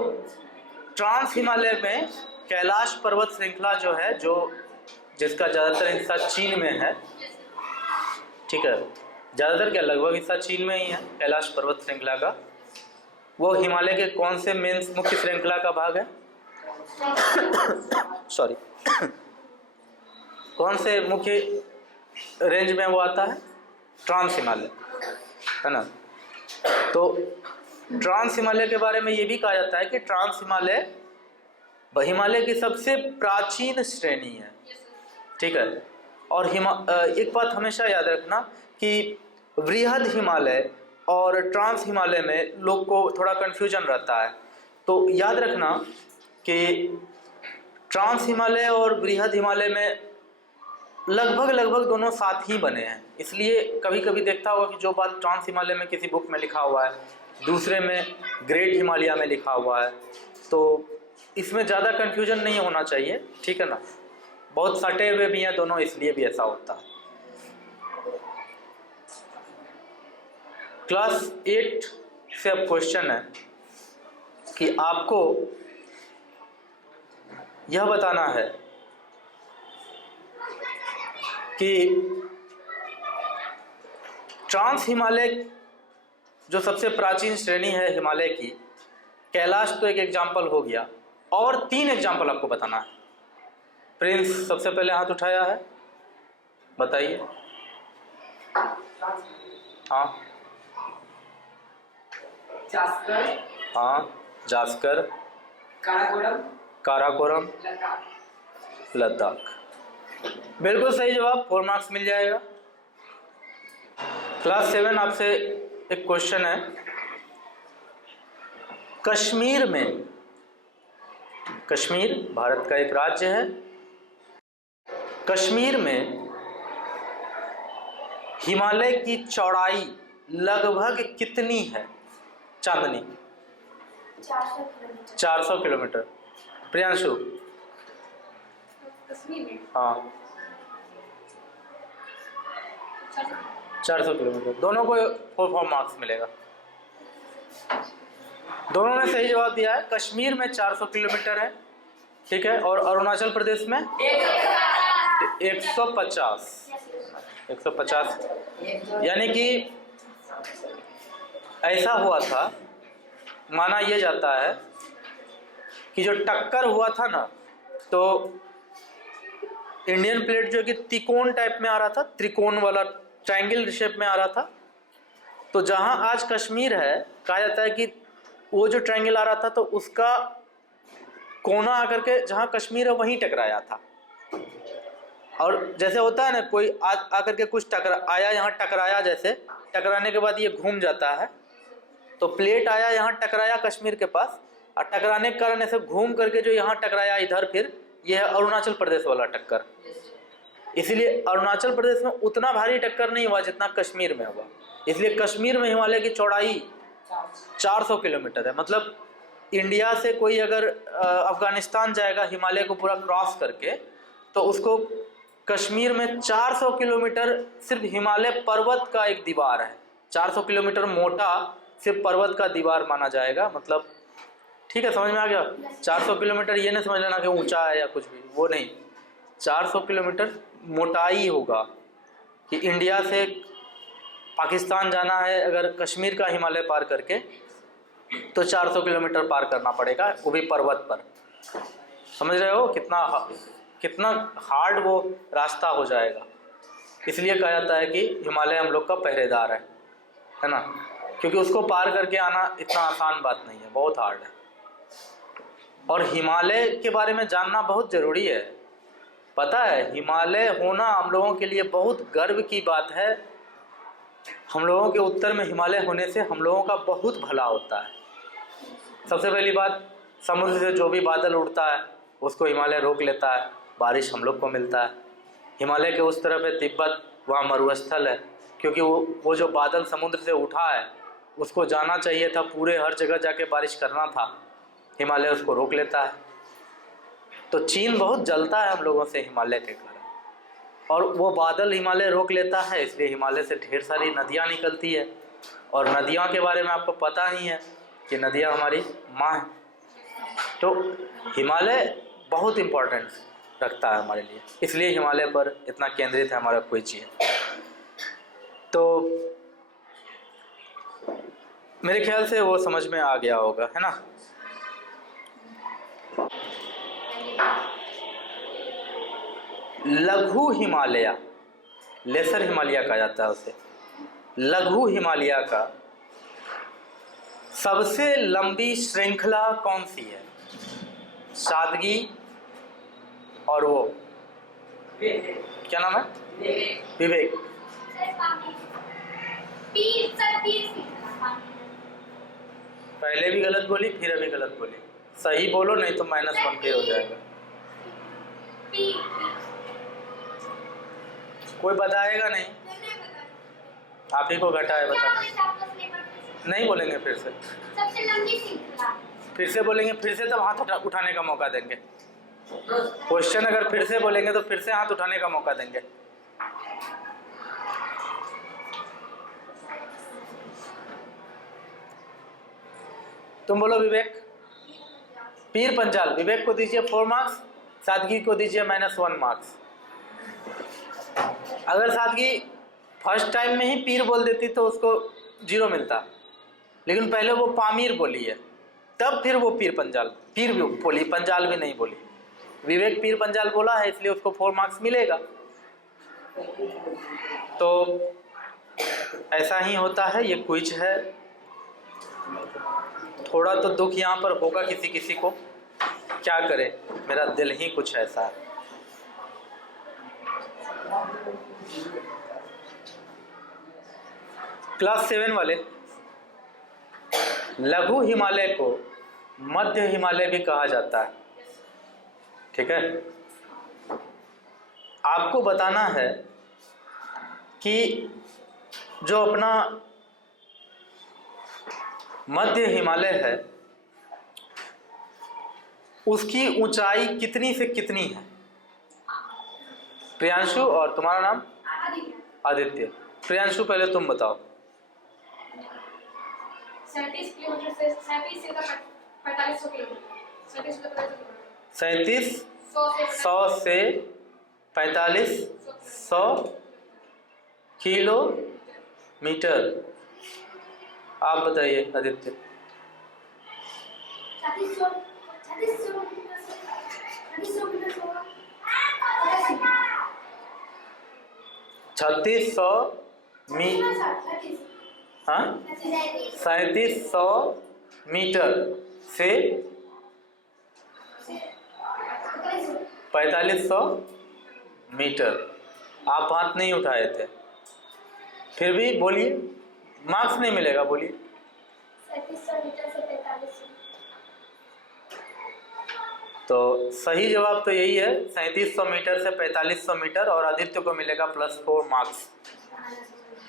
ट्रांस हिमालय में कैलाश पर्वत श्रृंखला जो है, जो जिसका ज़्यादातर हिस्सा चीन में है, ठीक है, ज़्यादातर क्या लगभग हिस्सा चीन में ही है कैलाश पर्वत श्रृंखला का, वो हिमालय के कौन से मेन मुख्य श्रृंखला का भाग है? सॉरी, कौन से मुख्य रेंज में वो आता है ट्रांस हिमालय, है ना। तो ट्रांस हिमालय के बारे में ये भी कहा जाता है कि ट्रांस हिमालय हिमालय की सबसे प्राचीन श्रेणी है, ठीक है। और एक बात हमेशा याद रखना कि वृहद हिमालय और ट्रांस हिमालय में लोग को थोड़ा कन्फ्यूजन रहता है। तो याद रखना कि ट्रांस हिमालय और वृहद हिमालय में लगभग दोनों साथ ही बने हैं। इसलिए कभी कभी देखता होगा कि जो बात ट्रांस हिमालय में किसी बुक में लिखा हुआ है, दूसरे में ग्रेट हिमालय में लिखा हुआ है। तो इसमें ज़्यादा कन्फ्यूजन नहीं होना चाहिए, ठीक है ना। बहुत सटे हुए भी हैं दोनों, इसलिए भी ऐसा होता है। क्लास 8 से अब क्वेश्चन है कि आपको यह बताना है कि ट्रांस हिमालय जो सबसे प्राचीन श्रेणी है हिमालय की, कैलाश तो एक एग्जाम्पल हो गया, और 3 एग्जाम्पल आपको बताना है। प्रिंस सबसे पहले हाथ उठाया है, बताइए। हाँ जास्कर, हाँ, जास्कर, काराकोरम, काराकोरम, लद्दाख। बिल्कुल सही जवाब, 4 मार्क्स मिल जाएगा। क्लास 7 आपसे एक क्वेश्चन है, कश्मीर में, कश्मीर भारत का एक राज्य है, कश्मीर में हिमालय की चौड़ाई लगभग कितनी है? चांदनी 400 किलोमीटर। 400 किलोमीटर। प्रियांशु? कश्मीर में हाँ 400 किलोमीटर। दोनों को 4 मार्क्स मिलेगा। दोनों ने सही जवाब दिया है। कश्मीर में 400 किलोमीटर है, ठीक है। और अरुणाचल प्रदेश में 150। यानी कि ऐसा हुआ था, माना यह जाता है कि जो टक्कर हुआ था ना, तो इंडियन प्लेट जो कि त्रिकोण टाइप में आ रहा था, त्रिकोण वाला ट्रायंगल शेप में आ रहा था, तो जहां आज कश्मीर है, कहा जाता है कि वो जो ट्रायंगल आ रहा था तो उसका कोना आकर के जहां कश्मीर है वहीं टकराया था। और जैसे होता है ना, कोई आकर के कुछ आया यहाँ टकराया, जैसे टकराने के बाद ये घूम जाता है, तो प्लेट आया यहाँ टकराया कश्मीर के पास, और टकराने के कारण ऐसे घूम करके जो यहाँ टकराया इधर, फिर यह है अरुणाचल प्रदेश वाला टक्कर। इसलिए अरुणाचल प्रदेश में उतना भारी टक्कर नहीं हुआ जितना कश्मीर में हुआ। इसलिए कश्मीर में हिमालय की चौड़ाई 400 किलोमीटर है। मतलब इंडिया से कोई अगर अफगानिस्तान जाएगा हिमालय को पूरा क्रॉस करके, तो उसको कश्मीर में 400 किलोमीटर सिर्फ हिमालय पर्वत का एक दीवार है। 400 किलोमीटर मोटा सिर्फ पर्वत का दीवार माना जाएगा। मतलब ठीक है, समझ में आ गया। 400 किलोमीटर ये नहीं समझ लेना कि ऊंचा है या कुछ भी, वो नहीं। 400 किलोमीटर मोटाई होगा कि इंडिया से पाकिस्तान जाना है अगर कश्मीर का हिमालय पार करके, तो 400 किलोमीटर पार करना पड़ेगा, वो भी पर्वत पर। समझ रहे हो कितना हार्ड वो रास्ता हो जाएगा। इसलिए कहा जाता है कि हिमालय हम लोग का पहरेदार है ना, क्योंकि उसको पार करके आना इतना आसान बात नहीं है, बहुत हार्ड है। और हिमालय के बारे में जानना बहुत ज़रूरी है। पता है, हिमालय होना हम लोगों के लिए बहुत गर्व की बात है। हम लोगों के उत्तर में हिमालय होने से हम लोगों का बहुत भला होता है। सबसे पहली बात, समुद्र से जो भी बादल उड़ता है उसको हिमालय रोक लेता है, बारिश हम लोग को मिलता है। हिमालय के उस तरफ है तिब्बत, वहाँ मरुस्थल है, क्योंकि वो जो बादल समुद्र से उठा है उसको जाना चाहिए था, पूरे हर जगह जाके बारिश करना था, हिमालय उसको रोक लेता है। तो चीन बहुत जलता है हम लोगों से हिमालय के कारण, और वो बादल हिमालय रोक लेता है, इसलिए हिमालय से ढेर सारी नदियाँ निकलती है। और नदियों के बारे में आपको पता ही है कि नदियाँ हमारी माँ हैं। तो हिमालय बहुत इम्पोर्टेंस रखता है हमारे लिए, इसलिए हिमालय पर इतना केंद्रित है हमारा क्विज ये। तो मेरे ख्याल से वो समझ में आ गया होगा, है ना। लघु हिमालय, लेसर हिमालय कहा जाता है उसे। लघु हिमालय का सबसे लंबी श्रृंखला कौन सी है? सादगी और वो क्या नाम है? विवेक। पहले भी गलत बोली, फिर अभी गलत बोली। सही बोलो नहीं तो -1 फिर हो जाएगा। कोई बताएगा नहीं, आप ही को घटा है बताना। नहीं बोलेंगे फिर से। सबसे लंबी श्रृंखला। फिर से बोलेंगे, फिर से तब हाथ उठाने का मौका देंगे। क्वेश्चन अगर फिर से बोलेंगे तो फिर से हाथ उठाने का मौका देंगे। तुम बोलो विवेक। पीर पंचाल। विवेक को दीजिए 4 मार्क्स, सादगी को दीजिए -1 मार्क्स। अगर सादगी फर्स्ट टाइम में ही पीर बोल देती तो उसको 0 मिलता, लेकिन पहले वो पामीर बोली है, तब फिर वो पीर पंजाल, पीर भी बोली, पंजाल भी नहीं बोली। विवेक पीर पंजाल बोला है इसलिए उसको 4 मार्क्स मिलेगा। तो ऐसा ही होता है, ये क्विज है। थोड़ा तो दुख यहाँ पर होगा किसी किसी को, क्या करे, मेरा दिल ही कुछ ऐसा है। क्लास 7 वाले, लघु हिमालय को मध्य हिमालय भी कहा जाता है, ठीक है। आपको बताना है कि जो अपना मध्य हिमालय है उसकी ऊंचाई कितनी से कितनी है। प्रियांशु, और तुम्हारा नाम? आदित्य। प्रियांशु पहले तुम बताओ। 37 किलोमीटर से 37 से 4500 किलोमीटर। 37 100 से 4500 किलोमीटर। आप बताइए आदित्य। 3600 हाँ 3700 मीटर से 4500 मीटर। आप हाथ नहीं उठाए थे, फिर भी बोलिए, मार्क्स नहीं मिलेगा, बोलिए। 3700 मीटर से 4500। तो सही जवाब तो यही है, 3700 मीटर से 4500 मीटर, और आदित्य को मिलेगा +4 मार्क्स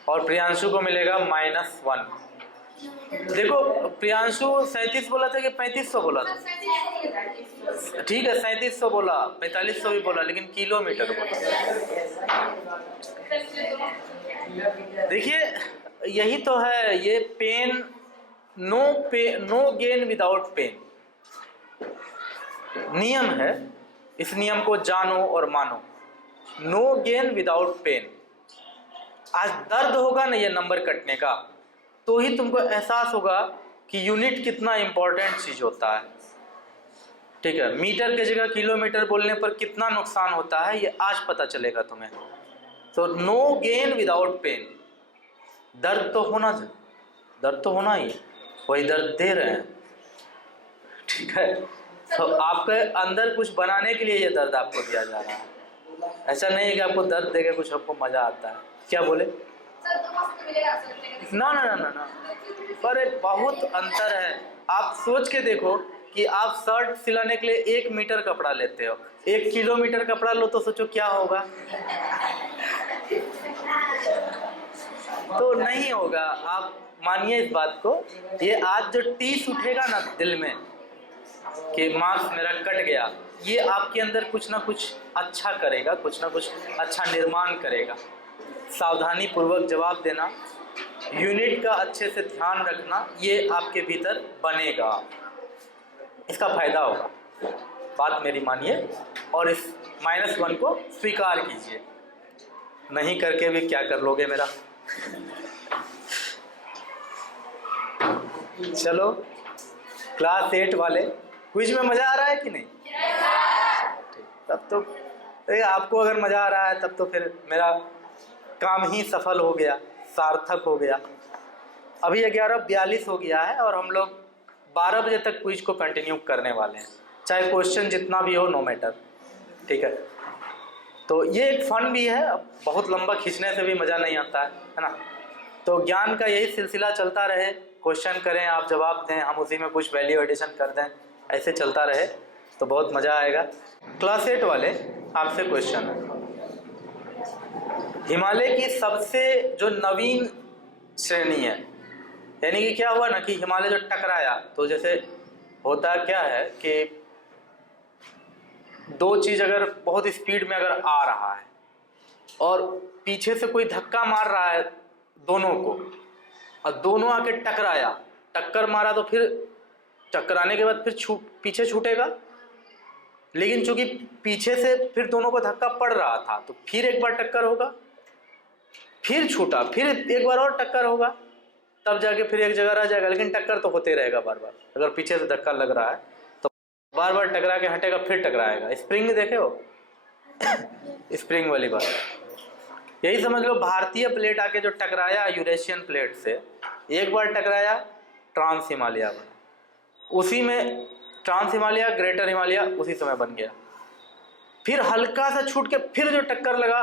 और प्रियांशु को मिलेगा -1। देखो प्रियांशु 37 बोला था कि 3500 बोला था? ठीक है 3700 बोला, 4500 भी बोला, लेकिन किलोमीटर बोला। देखिए यही तो है, ये pain no gain without pain नियम है। इस नियम को जानो और मानो। No gain without pain. आज दर्द होगा ना ये नंबर कटने का, तो ही तुमको एहसास होगा कि यूनिट कितना इंपॉर्टेंट चीज होता है, ठीक है। मीटर की जगह किलोमीटर बोलने पर कितना नुकसान होता है ये आज पता चलेगा तुम्हें। तो नो गेन विदाउट पेन। दर्द तो होना ही, वही दर्द दे रहे हैं, ठीक है। तो आपके अंदर कुछ बनाने के लिए ये दर्द आपको दिया जा रहा है। ऐसा नहीं है कि आपको दर्द देके कुछ आपको मजा आता है। क्या बोले? ना ना ना ना ना, पर बहुत अंतर है। आप सोच के देखो कि आप शर्ट सिलाने के लिए 1 मीटर कपड़ा लेते हो, 1 किलोमीटर कपड़ा लो तो सोचो क्या होगा। तो नहीं होगा, आप मानिए इस बात को। ये आज जो टीस उठेगा ना दिल में कि मार्क्स मेरा कट गया, ये आपके अंदर कुछ ना कुछ अच्छा करेगा, कुछ ना कुछ अच्छा निर्माण करेगा। सावधानी पूर्वक जवाब देना, यूनिट का अच्छे से ध्यान रखना, ये आपके भीतर बनेगा, इसका फायदा होगा। बात मेरी मानिए और इस -1 को स्वीकार कीजिए। नहीं करके भी क्या कर लोगे मेरा। चलो क्लास 8 वाले, क्विज में मजा आ रहा है कि नहीं? तब तो आपको अगर मजा आ रहा है तब तो फिर मेरा काम ही सफल हो गया, सार्थक हो गया। अभी 11:42 हो गया है और हम लोग 12 बजे तक क्विज को कंटिन्यू करने वाले हैं, चाहे क्वेश्चन जितना भी हो, नो मैटर। ठीक है, तो ये एक फन भी है, अब बहुत लंबा खींचने से भी मज़ा नहीं आता है ना। तो ज्ञान का यही सिलसिला चलता रहे, क्वेश्चन करें, आप जवाब दें, हम उसी में कुछ वैल्यू एडिशन कर दें, ऐसे चलता रहे तो बहुत मज़ा आएगा। क्लास 8 वाले आपसे क्वेश्चन है, हिमालय की सबसे जो नवीन श्रेणी है, यानी कि क्या हुआ ना कि हिमालय जो टकराया, तो जैसे होता क्या है कि दो चीज़ अगर बहुत स्पीड में अगर आ रहा है और पीछे से कोई धक्का मार रहा है दोनों को, और दोनों आके टकराया, टक्कर मारा, तो फिर टकराने के बाद फिर पीछे छूटेगा, लेकिन चूंकि पीछे से फिर दोनों को धक्का पड़ रहा था तो फिर एक बार टक्कर होगा, फिर छूटा, फिर एक बार और टक्कर होगा, तब जाके फिर एक जगह रह जाएगा, लेकिन टक्कर तो होते रहेगा बार बार। अगर पीछे से धक्का लग रहा है तो बार बार टकरा के हटेगा, फिर टकराएगा। स्प्रिंग देखे हो स्प्रिंग वाली बात, यही समझ लो। भारतीय प्लेट आके जो टकराया यूरेशियन प्लेट से, एक बार टकराया, ट्रांस हिमालय बना, उसी में ट्रांस हिमालय, ग्रेटर हिमालय उसी समय बन गया। फिर हल्का सा छूट के फिर जो टक्कर लगा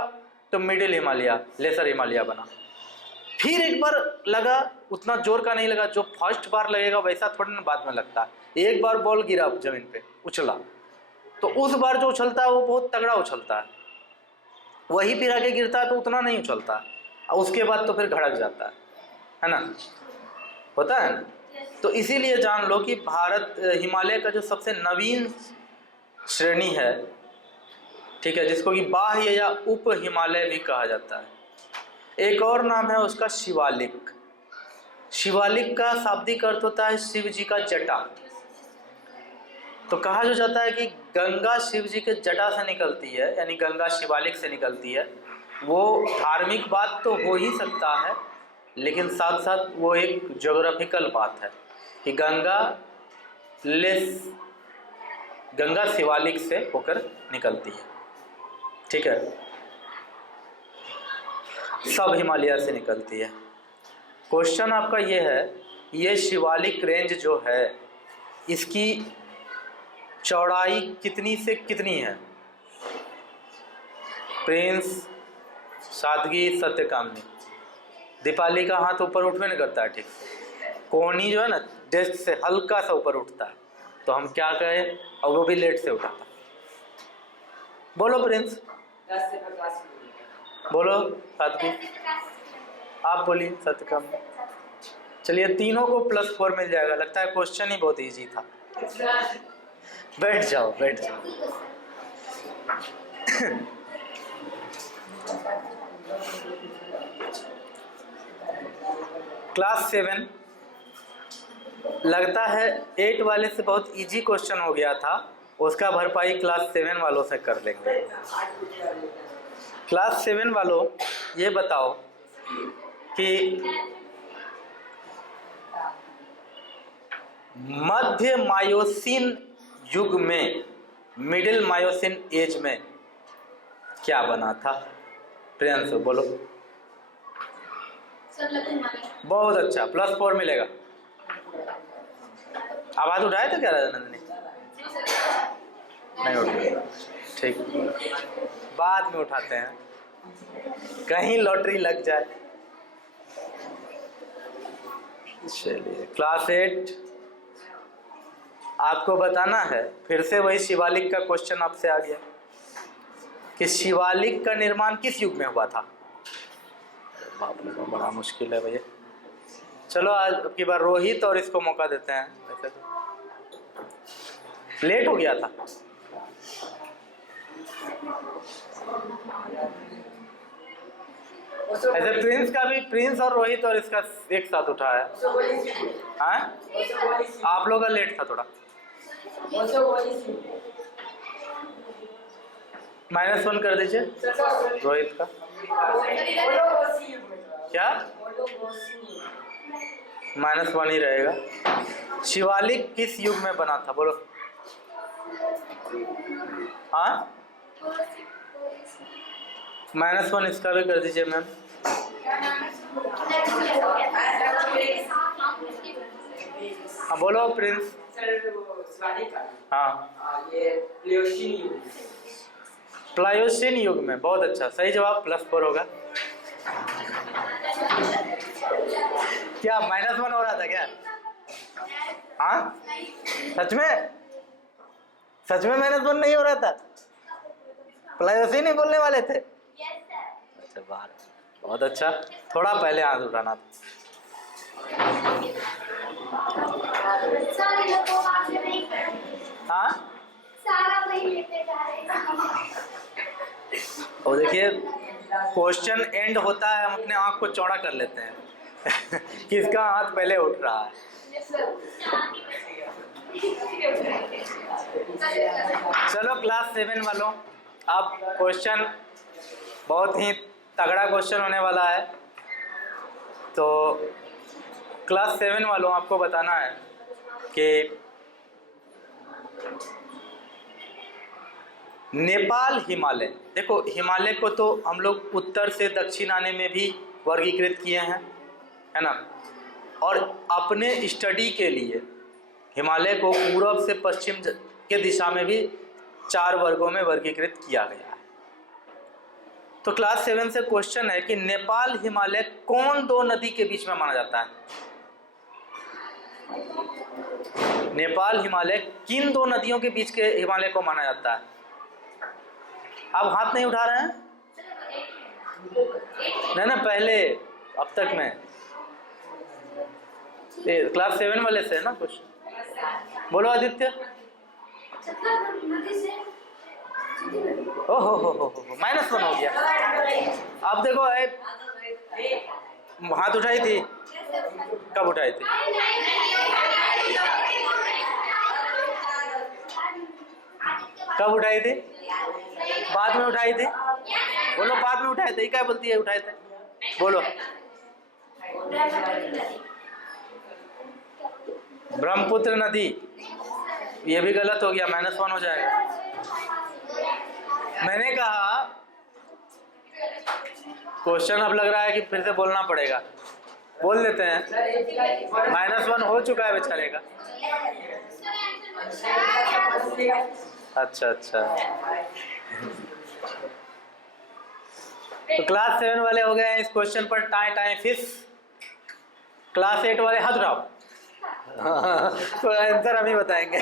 तो मिडिल हिमालय, लेसर हिमालय बना। फिर एक बार लगा, उतना जोर का नहीं लगा, जो फर्स्ट बार लगेगा वैसा थोड़ा ना बाद में लगता है। एक बार बॉल गिरा जमीन पे, उछला, तो उस बार जो उछलता है वो बहुत तगड़ा उछलता है, वही फिर आगे गिरता है तो उतना नहीं उछलता है, और उसके बाद तो फिर घड़क जाता है ना, होता है ना। तो इसीलिए जान लो कि भारत हिमालय का जो सबसे नवीन श्रेणी है, ठीक है, जिसको कि बाह्य या उप हिमालय भी कहा जाता है, एक और नाम है उसका शिवालिक। शिवालिक का शाब्दिक अर्थ होता है शिव जी का जटा। तो कहा जो जाता है कि गंगा शिव जी के जटा से निकलती है, यानी गंगा शिवालिक से निकलती है। वो धार्मिक बात तो हो ही सकता है, लेकिन साथ साथ वो एक ज्योग्राफिकल बात है कि गंगा शिवालिक से होकर निकलती है। ठीक है, सब हिमालय से निकलती है। क्वेश्चन आपका ये है, ये शिवालिक रेंज जो है इसकी चौड़ाई कितनी से कितनी है? प्रिंस, सादगी, सत्यकामनी। दीपाली का हाथ ऊपर उठवे नहीं करता है ठीक से, कोहनी जो है ना डेस्क से हल्का सा ऊपर उठता है, तो हम क्या कहें, और वो भी लेट से उठाता। बोलो प्रिंस, 10 से 50। बोलो सादगी, आप बोलिए सत्यकामनी। चलिए, तीनों को +4 मिल जाएगा। लगता है क्वेश्चन ही बहुत इजी था। बैठ जाओ, बैठ जाओ। क्लास 7 लगता है 8 वाले से बहुत इजी क्वेश्चन हो गया था, उसका भरपाई क्लास 7 वालों से कर लेंगे। क्लास 7 वालों, ये बताओ कि मध्य मायोसिन युग में, मिडिल मायोसिन एज में क्या बना था? प्रियांशु बोलो। बहुत अच्छा, +4 मिलेगा। आवाज उठाए तो क्या नंदिनी? नहीं उठाए, ठीक, बाद में उठाते हैं, कहीं लॉटरी लग जाए। चलिए, क्लास 8 आपको बताना है, फिर से वही शिवालिक का क्वेश्चन आपसे आ गया कि शिवालिक का निर्माण किस युग में हुआ था? बाप रे, बड़ा मुश्किल है भैया। चलो आज की बार रोहित और इसको मौका देते हैं, लेट हो गया था। ऐसे प्रिंस का भी, प्रिंस और रोहित और इसका एक साथ उठा है। हाँ? आप लोग का लेट था थोड़ा। -1 कर दीजिए रोहित का। क्या? -1 ही रहेगा। शिवालिक किस युग में बना था बोलो? हाँ, -1 इसका भी कर दीजिए मैम। हाँ बोलो प्रिंस। सर वो शिवानी का हाँ, ये प्लेओशीन युग। प्लायोसीन युग में, बहुत अच्छा, सही जवाब, +4 होगा। क्या -1 हो रहा था क्या? हाँ सच में? सच में -1 नहीं हो रहा था? प्लायोसीन ही बोलने वाले थे? अच्छा बाहर, बहुत अच्छा, थोड़ा पहले हाथ उठाना था। सारे लोग को आगे नहीं कर, हाँ सारा वही लेते जा रहे हैं। और देखिए क्वेश्चन एंड होता है, हम अपने आँख को चौड़ा कर लेते हैं किसका हाथ पहले उठ रहा है। चलो क्लास 7 वालों, अब क्वेश्चन बहुत ही तगड़ा क्वेश्चन होने वाला है। तो क्लास 7 वालों आपको बताना है कि नेपाल हिमालय, देखो हिमालय को तो हम लोग उत्तर से दक्षिण आने में भी वर्गीकृत किए हैं, है ना, और अपने स्टडी के लिए हिमालय को पूर्व से पश्चिम के दिशा में भी 4 वर्गों में वर्गीकृत किया गया है। तो क्लास 7 से क्वेश्चन है कि नेपाल हिमालय कौन 2 नदी के बीच में माना जाता है? नेपाल हिमालय किन 2 नदियों के बीच के हिमालय को माना जाता है? आप हाथ नहीं उठा रहे हैं? नहीं ना, पहले अब तक में क्लास 7 वाले से है ना कुछ, बोलो आदित्य। ओ हो -1 हो गया। अब देखो हाथ उठाई थी, कब उठाई थी? कब उठाई थी? बाद में उठाई थी? बोलो बाद में उठाए थे, क्या बोलती है उठाए थे? बोलो। ब्रह्मपुत्र नदी, ये भी गलत हो गया, -1 हो जाएगा। मैंने कहा क्वेश्चन अब लग रहा है कि फिर से बोलना पड़ेगा, बोल देते हैं। -1 हो चुका है बेचारे का। अच्छा तो क्लास 7 वाले हो गए हैं इस क्वेश्चन पर टाई फिश। क्लास 8 वाले हाथ उठाओ तो आंसर हम ही बताएंगे।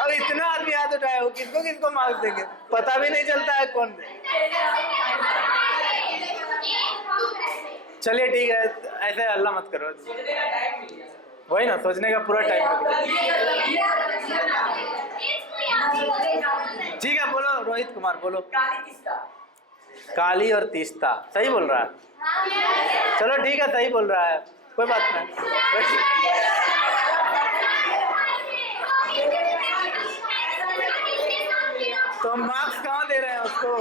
अब इतना आदमी हाथ उठाए हो, किसको किसको मार्क्स देंगे? पता भी नहीं चलता है कौन दे। चलिए ठीक है, ऐसे हल्ला मत करो, वही ना, सोचने का पूरा टाइम मिल गया। ठीक है बोलो रोहित कुमार, बोलो। काली और तीस्ता, सही बोल रहा है। चलो ठीक है, सही बोल रहा है, कोई बात नहीं। तो हम मार्क्स कहाँ दे रहे हैं उसको?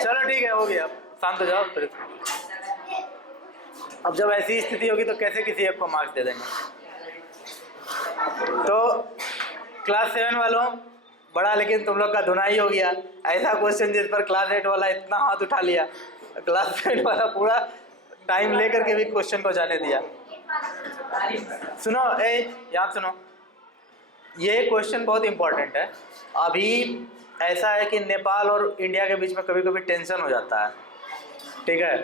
चलो ठीक है, हो गया, शांत हो जाओ फिर। अब जब ऐसी स्थिति होगी तो कैसे किसी एक को मार्क्स दे देंगे? तो क्लास 7 वालों, बड़ा लेकिन तुम लोग का धुनाई हो गया। ऐसा क्वेश्चन जिस पर क्लास 8 वाला इतना हाथ उठा लिया, क्लास 8 वाला पूरा टाइम लेकर के भी क्वेश्चन को जाने दिया। सुनो याद सुनो, ये क्वेश्चन बहुत इंपॉर्टेंट है। अभी ऐसा है कि नेपाल और इंडिया के बीच में कभी कभी टेंशन हो जाता है, ठीक है,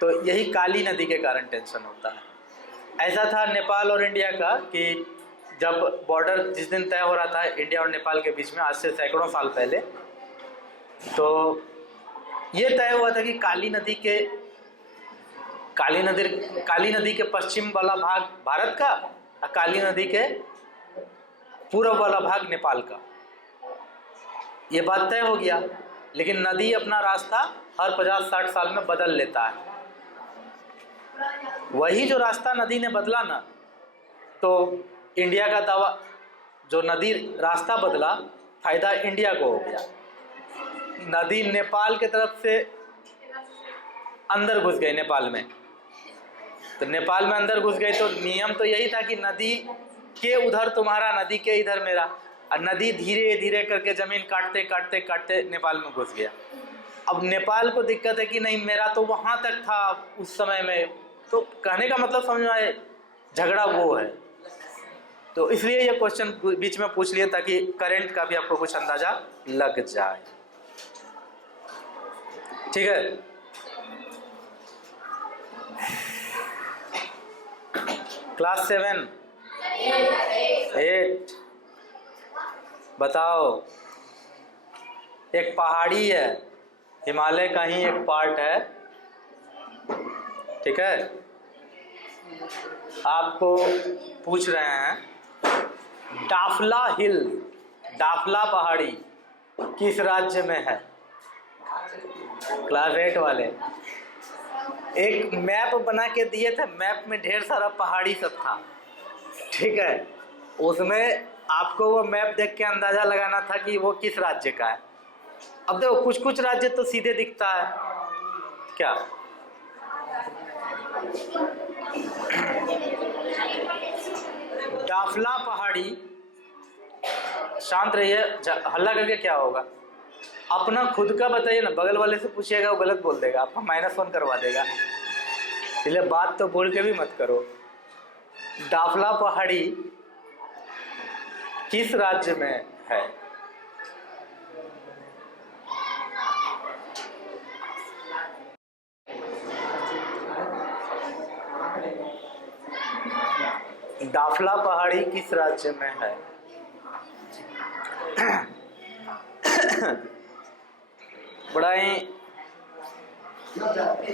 तो यही काली नदी के कारण टेंशन होता है। ऐसा था नेपाल और इंडिया का कि जब बॉर्डर जिस दिन तय हो रहा था इंडिया और नेपाल के बीच में, आज से सैकड़ों साल पहले, तो ये तय हुआ था कि काली नदी के पश्चिम वाला भाग भारत का और काली नदी के पूर्व वाला भाग नेपाल का, ये बात तय हो गया। लेकिन नदी अपना रास्ता हर 50-60 साल में बदल लेता है। वही जो रास्ता नदी ने बदला ना, तो इंडिया का दावा, जो नदी रास्ता बदला, फायदा इंडिया को हो गया। नदी नेपाल के तरफ से अंदर घुस गई नेपाल में, तो नेपाल में अंदर घुस गई तो नियम तो यही था कि नदी के उधर तुम्हारा, नदी के इधर मेरा, और नदी धीरे धीरे करके जमीन काटते काटते काटते नेपाल में घुस गया। अब नेपाल को दिक्कत है कि नहीं मेरा तो वहां तक था उस समय में, तो कहने का मतलब समझ में आए, झगड़ा वो है। तो इसलिए ये क्वेश्चन बीच में पूछ लिए ताकि करंट का भी आपको कुछ अंदाजा लग जाए। ठीक है, क्लास 7 8 बताओ। एक पहाड़ी है, हिमालय का ही एक पार्ट है, ठीक है। आपको पूछ रहे हैं डाफला हिल, डाफला पहाड़ी किस राज्य में है? क्लास 8 वाले एक मैप बना के दिए थे, मैप में ढेर सारा पहाड़ी सब था, ठीक है। उसमें आपको वो मैप देख के अंदाजा लगाना था कि वो किस राज्य का है। अब देखो कुछ कुछ राज्य तो सीधे दिखता है, क्या डाफला पहाड़ी, शांत रहिए, हल्ला करके क्या होगा। अपना खुद का बताइए ना, बगल वाले से पूछिएगा वो गलत बोल देगा, आपका -1 करवा देगा, इसलिए बात तो बोल के भी मत करो। डाफला पहाड़ी किस राज्य में है? डाफला पहाड़ी किस राज्य में है? बड़ा ही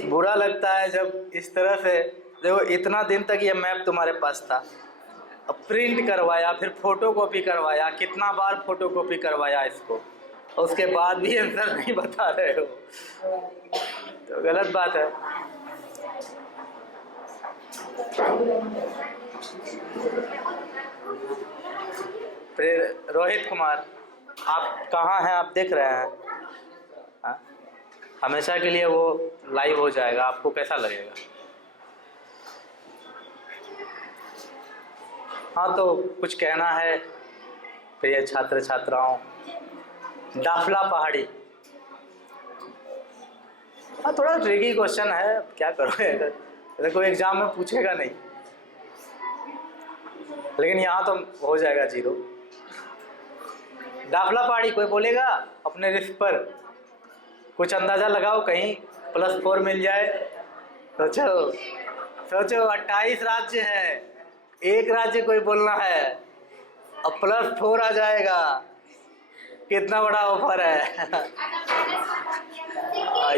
बुरा लगता है जब इस तरह से, देखो इतना दिन तक ये मैप तुम्हारे पास था, अब प्रिंट करवाया, फिर फोटो कॉपी करवाया, कितना बार फोटो कॉपी करवाया इसको, उसके बाद भी आंसर नहीं बता रहे हो, तो गलत बात है। फिर रोहित कुमार, आप कहाँ हैं? आप देख रहे हैं? हाँ? हमेशा के लिए वो लाइव हो जाएगा, आपको कैसा लगेगा? हाँ, तो कुछ कहना है प्रिय छात्र छात्राओं? डाफला पहाड़ी, हाँ थोड़ा ट्रिकी क्वेश्चन है, क्या करोगे, अगर कोई एग्जाम में पूछेगा नहीं, लेकिन यहाँ तो हो जाएगा 0। डाफला पहाड़ी कोई बोलेगा अपने रिस्क पर? कुछ अंदाजा लगाओ, कहीं +4 मिल जाए। सोचो सोचो, 28 राज्य है, एक राज्य कोई बोलना है, अब +4 आ जाएगा, कितना बड़ा ऑफर है।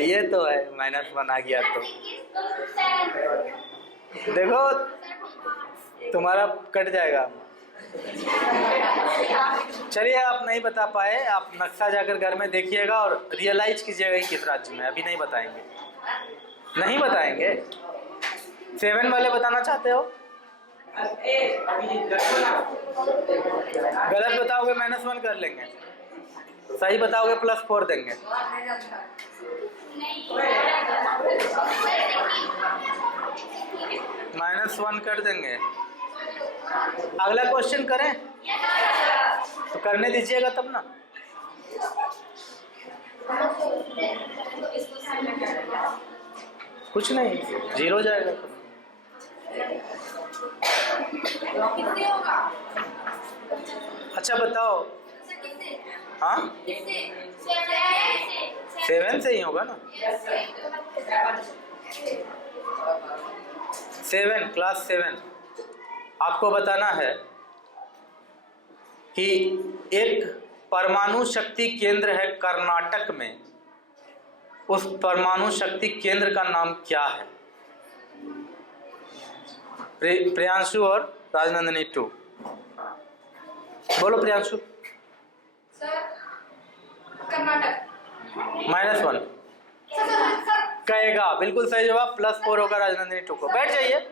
ये तो है, -1 आ गया तो देखो तुम्हारा कट जाएगा। चलिए, आप नहीं बता पाए, आप नक्शा जाकर घर में देखिएगा और रियलाइज कीजिएगा किस राज्य में। अभी नहीं बताएंगे, नहीं बताएंगे। 7 वाले बताना चाहते हो? गलत बताओगे -1 कर लेंगे, सही बताओगे +4 देंगे। -1 कर देंगे। अगला क्वेश्चन करें? तो करने दीजिएगा तब ना। कुछ नहीं, 0 जाएगा। अच्छा बताओ, हाँ 7 से ही होगा ना? 7, क्लास 7। आपको बताना है कि एक परमाणु शक्ति केंद्र है कर्नाटक में, उस परमाणु शक्ति केंद्र का नाम क्या है? प्रियांशु और राजनंदिनी 2 बोलो। प्रियांशु? सर, कर्नाटक। -1 कहेगा, बिल्कुल सही जवाब, +4 होगा राजनंदिनी 2 को। बैठ जाइए।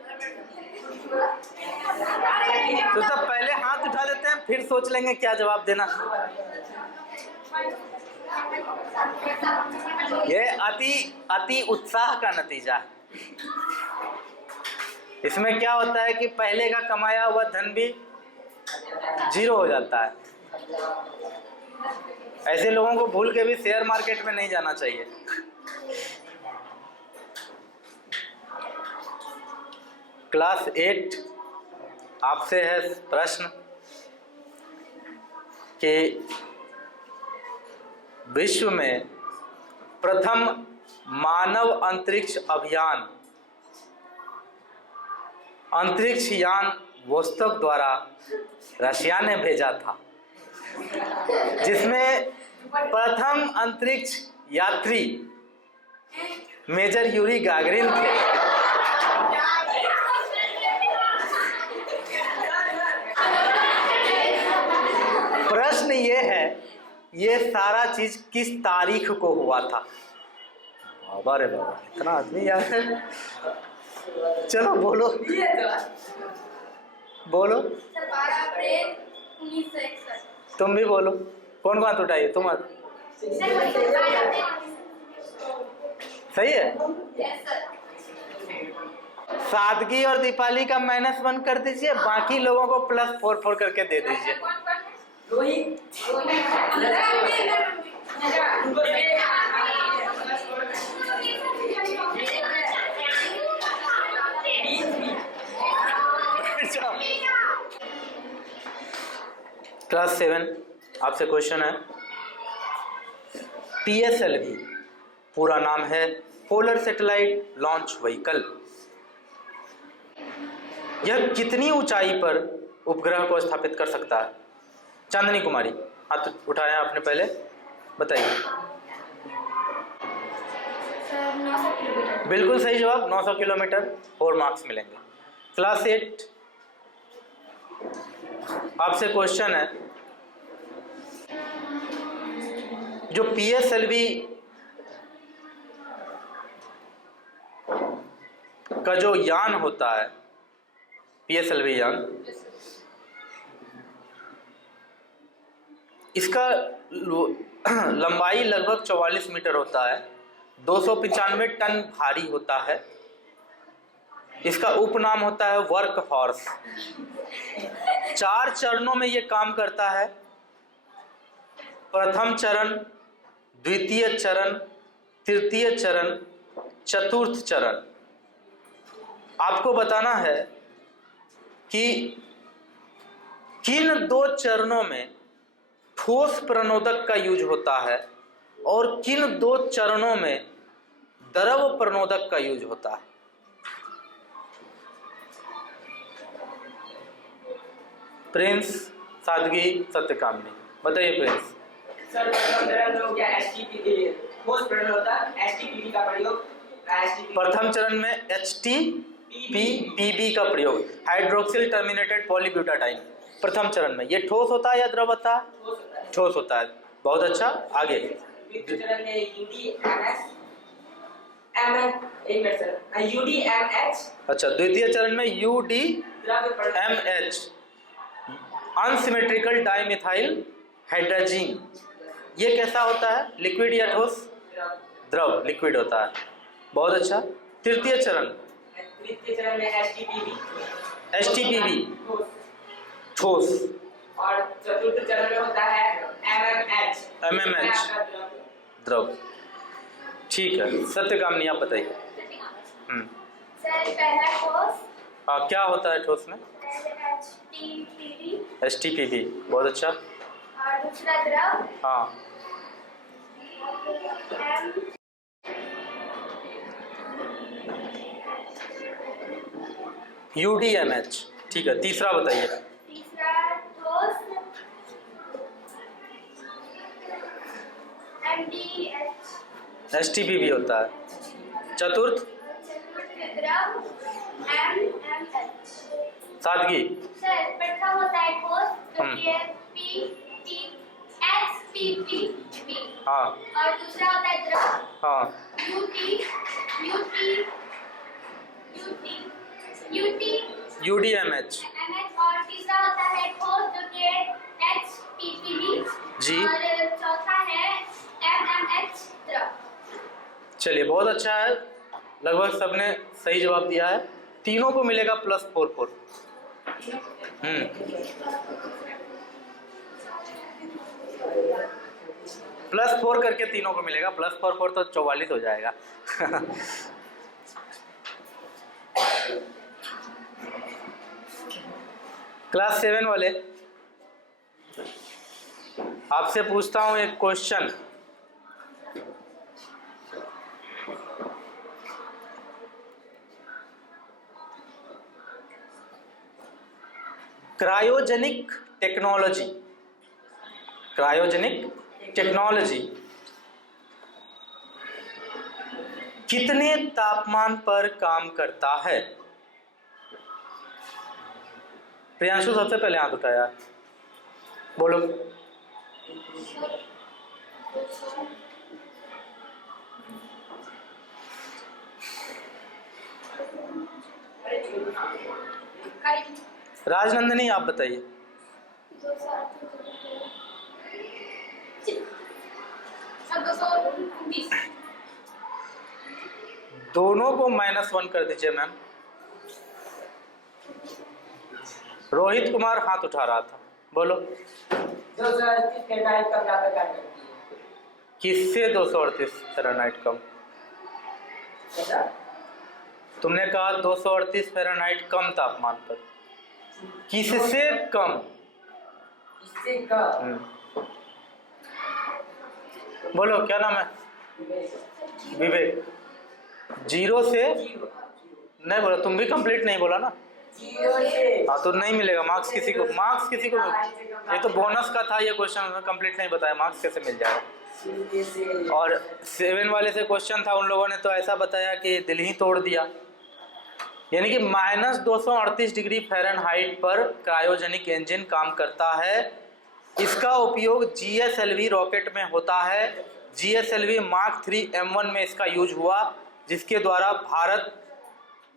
तो तब पहले हाथ उठा देते हैं, फिर सोच लेंगे क्या जवाब देना। ये अति उत्साह का नतीजा है। इसमें क्या होता है कि पहले का कमाया हुआ धन भी जीरो हो जाता है। ऐसे लोगों को भूल के भी शेयर मार्केट में नहीं जाना चाहिए। क्लास 8 आपसे है प्रश्न कि विश्व में प्रथम मानव अंतरिक्ष अभियान अंतरिक्ष यान वोस्तक द्वारा रशिया ने भेजा था, जिसमें प्रथम अंतरिक्ष यात्री मेजर यूरी गागरिन थे। प्रश्न ये है, ये सारा चीज किस तारीख को हुआ था? बाबा रे बाबा, इतना आदमी याद है। चलो बोलो बोलो। 12 अप्रैल 1961। तुम भी बोलो। कौन कौन उठाइए? तुम सही है। सादगी और दीपाली का -1 कर दीजिए, बाकी लोगों को +4 करके दे दीजिए। क्लास 7 आपसे क्वेश्चन है, PSLV पूरा नाम है पोलर सैटेलाइट लॉन्च व्हीकल। यह कितनी ऊंचाई पर उपग्रह को स्थापित कर सकता है? चांदनी कुमारी हाथ उठाया आपने, पहले बताइए। 900 किलोमीटर। बिल्कुल सही जवाब, 900 किलोमीटर। 4 मार्क्स मिलेंगे। क्लास 8 आपसे क्वेश्चन है, जो PSLV का जो यान होता है, PSLV यान, इसका लंबाई लगभग 44 मीटर होता है, 295 टन भारी होता है। इसका उपनाम होता है वर्क हॉर्स। 4 चरणों में ये काम करता है। प्रथम चरण, द्वितीय चरण, तृतीय चरण, चतुर्थ चरण। आपको बताना है कि किन 2 चरणों में ठोस प्रणोदक का यूज होता है और किन 2 चरणों में द्रव प्रणोदक का यूज होता है। प्रिंस, सादगी, सत्यकामनी, बताइए प्रिंस। सर प्रथम हो गया HTPV, ठोस प्रणोदक HTPV का प्रयोग। प्रथम चरण में HTPV का प्रयोग, हाइड्रोक्सिल टर्मिनेटेड पॉलीब्यूटाडाइन। प्रथम चरण में ये ठोस होता है या द्रव होता है? ठोस होता है। बहुत अच्छा, आगे। द्वितीय चरण में UDMH। अच्छा, द्वितीय चरण में UDMH, अनसिमेट्रिकल डाइमिथाइल हाइड्रोजीन। ये कैसा होता है? लिक्विड या ठोस? द्रव, लिक्विड होता है। बहुत अच्छा। तृतीय चरण में HTPV ठोस, और चतुर्थ चरण में होता है MMH द्रव। ठीक है, सत्यकामनी आप बताइए। सर पहला ठोस। हाँ, क्या होता है ठोस में? HTPV, बहुत अच्छा। और दूसरा द्रव। हाँ, UDMH। ठीक है, तीसरा बताइए। तीसरा ठोस MDH। HTPV होता है। चतुर्थ द्रव MMH। सादगी। सर प्रथम होता है ठोस, द्वितीय HTPV। हाँ और दूसरा होता है द्रव हाँ UDMH। और तीसरा होता है ठोस जो कि HTPV जी। और चौथा है MMH द्रव। चलिए, बहुत अच्छा है, लगभग सबने सही जवाब दिया है। तीनों को मिलेगा +4। +4 करके तीनों को मिलेगा, +4 तो 44 हो जाएगा। क्लास 7 वाले, आपसे पूछता हूं एक question. Cryogenic technology, cryogenic technology कितने तापमान पर काम करता है? प्रियांशु सबसे पहले हाथ उठाया, बोलो। राजनंदिनी आप बताइए। दोनों को -1 कर दीजिए मैम। रोहित कुमार हाथ उठा रहा था, बोलो। 238 फ़ारेनहाइट कम तापमान काम करती है। किससे 238 फ़ारेनहाइट कम? ऐसा? तुमने कहा 238 फ़ारेनहाइट कम तापमान पर, किससे कम? इससे कम। बोलो क्या नाम है? विवेक। 0 से नहीं बोला, तुम भी कंप्लीट नहीं बोला ना। 0 से हाँ तो नहीं मिलेगा मार्क्स किसी को, मार्क्स किसी को। ये तो बोनस का था ये क्वेश्चन, कंप्लीट नहीं बताया, मार्क्स कैसे मिल जाएगा? और 7 वाले से क्वेश्चन था, उन लोगों ने तो ऐसा बताया कि दिल ही तोड़ दिया। यानी कि -238 डिग्री फ़ारेनहाइट पर क्रायोजेनिक इंजन काम करता है। इसका उपयोग GSLV रॉकेट में होता है। GSLV मार्क 3 M1 में इसका यूज हुआ, जिसके द्वारा भारत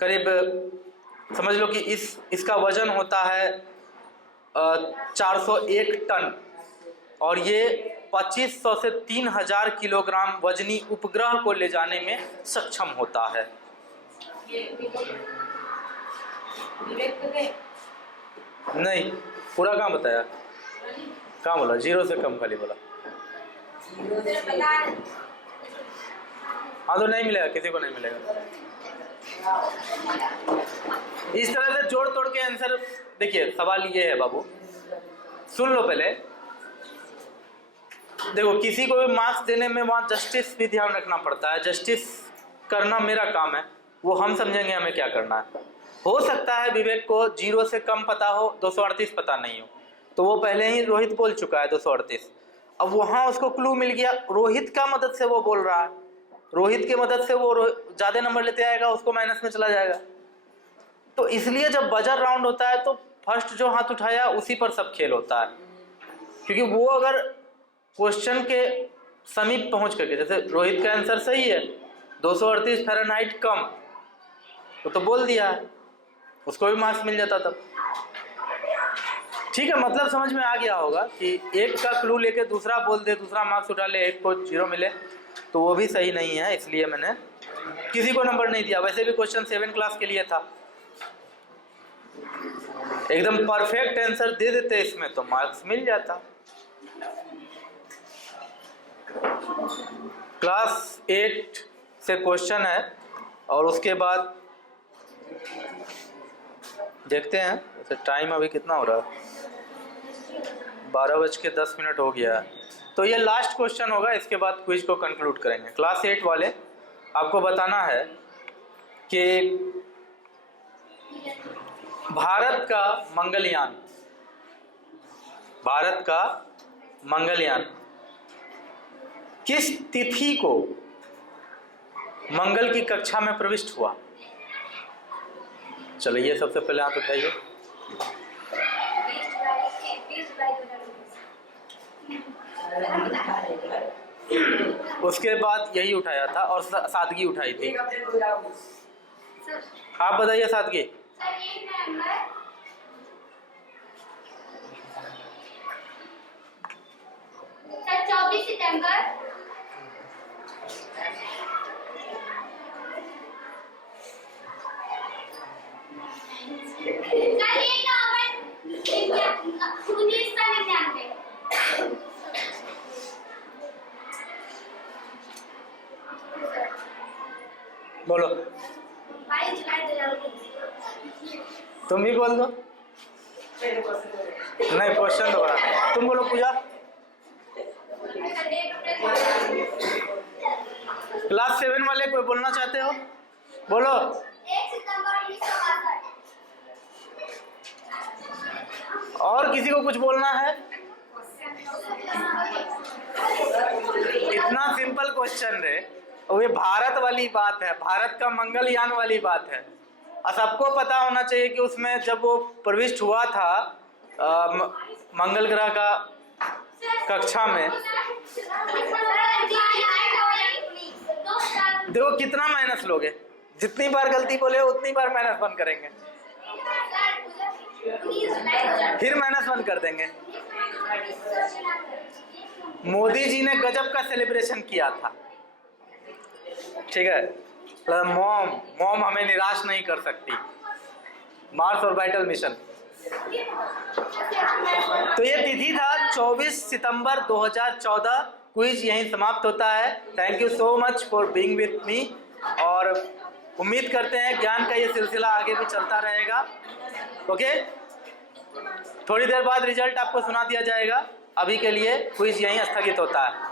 करीब समझ लो कि इसका वजन होता है 401 टन, और ये 2500 से 3000 किलोग्राम वजनी उपग्रह को ले जाने में सक्षम होता है। नहीं, पूरा कहाँ बताया? कहाँ बोला? 0 से कम खाली बोला। हाँ तो नहीं मिलेगा, किसी को नहीं मिलेगा। इस तरह से जोड़ तोड़ के आंसर। देखिए सवाल ये है बाबू, सुन लो पहले। देखो किसी को भी मार्क्स देने में वहाँ जस्टिस भी ध्यान रखना पड़ता है। जस्टिस करना मेरा काम है, वो हम समझेंगे हमें क्या करना है। हो सकता है विवेक को 0 से कम पता हो, 238 पता नहीं हो, तो वो पहले ही रोहित बोल चुका है 238। अब वहाँ उसको क्लू मिल गया, रोहित का मदद से वो बोल रहा है, रोहित की मदद से वो ज़्यादा नंबर लेते आएगा, उसको माइनस में चला जाएगा। तो इसलिए जब बजर राउंड होता है तो फर्स्ट जो हाथ उठाया उसी पर सब खेल होता है, क्योंकि वो अगर क्वेश्चन के समीप पहुंच करके, जैसे रोहित का आंसर सही है 238 फ़ारेनहाइट कम, तो बोल दिया है, उसको भी मार्क्स मिल जाता तब। ठीक है, मतलब समझ में आ गया होगा कि एक का क्लू लेके दूसरा बोल दे, दूसरा मार्क्स उठा ले, एक को 0 मिले, तो वो भी सही नहीं है। इसलिए मैंने किसी को नंबर नहीं दिया। वैसे भी क्वेश्चन 7 क्लास के लिए था, एकदम परफेक्ट आंसर दे देते इसमें तो मार्क्स मिल जाता। क्लास 8 से क्वेश्चन है, और उसके बाद देखते हैं। वैसे टाइम अभी कितना हो रहा है, 12:10 हो गया है, तो ये लास्ट क्वेश्चन होगा, इसके बाद क्विज को कंक्लूड करेंगे। क्लास 8 वाले आपको बताना है कि भारत का मंगलयान किस तिथि को मंगल की कक्षा में प्रविष्ट हुआ? चलिए सबसे पहले हाथ उठाइए। उसके बाद यही उठाया था और सादगी उठाई थी। आप बताइए सादगी। सर 24 सितंबर। सर ये नवंबर तुम भी बोल दो। नहीं, क्वेश्चन दोबारा नहीं। तुम बोलो पूजा। क्लास 7 वाले कोई बोलना चाहते हो? बोलो। 1 सितंबर 1962। और किसी को कुछ बोलना है? इतना सिंपल क्वेश्चन है, और ये भारत वाली बात है, भारत का मंगलयान वाली बात है। और सबको पता होना चाहिए कि उसमें जब वो प्रविष्ट हुआ था मंगल ग्रह का कक्षा में, देखो कितना माइनस लोगे, जितनी बार गलती बोले उतनी बार माइनस 1 करेंगे, फिर माइनस 1 कर देंगे। मोदी जी ने गजब का सेलिब्रेशन किया था, ठीक है। मॉम हमें निराश नहीं कर सकती, मार्स ऑर्बिटल मिशन। तो ये तिथि था 24 सितंबर 2014। क्विज यहीं समाप्त होता है। Thank you so much for being with me, और उम्मीद करते हैं ज्ञान का ये सिलसिला आगे भी चलता रहेगा। ओके, थोड़ी देर बाद रिजल्ट आपको सुना दिया जाएगा। अभी के लिए क्विज यहीं स्थगित होता है।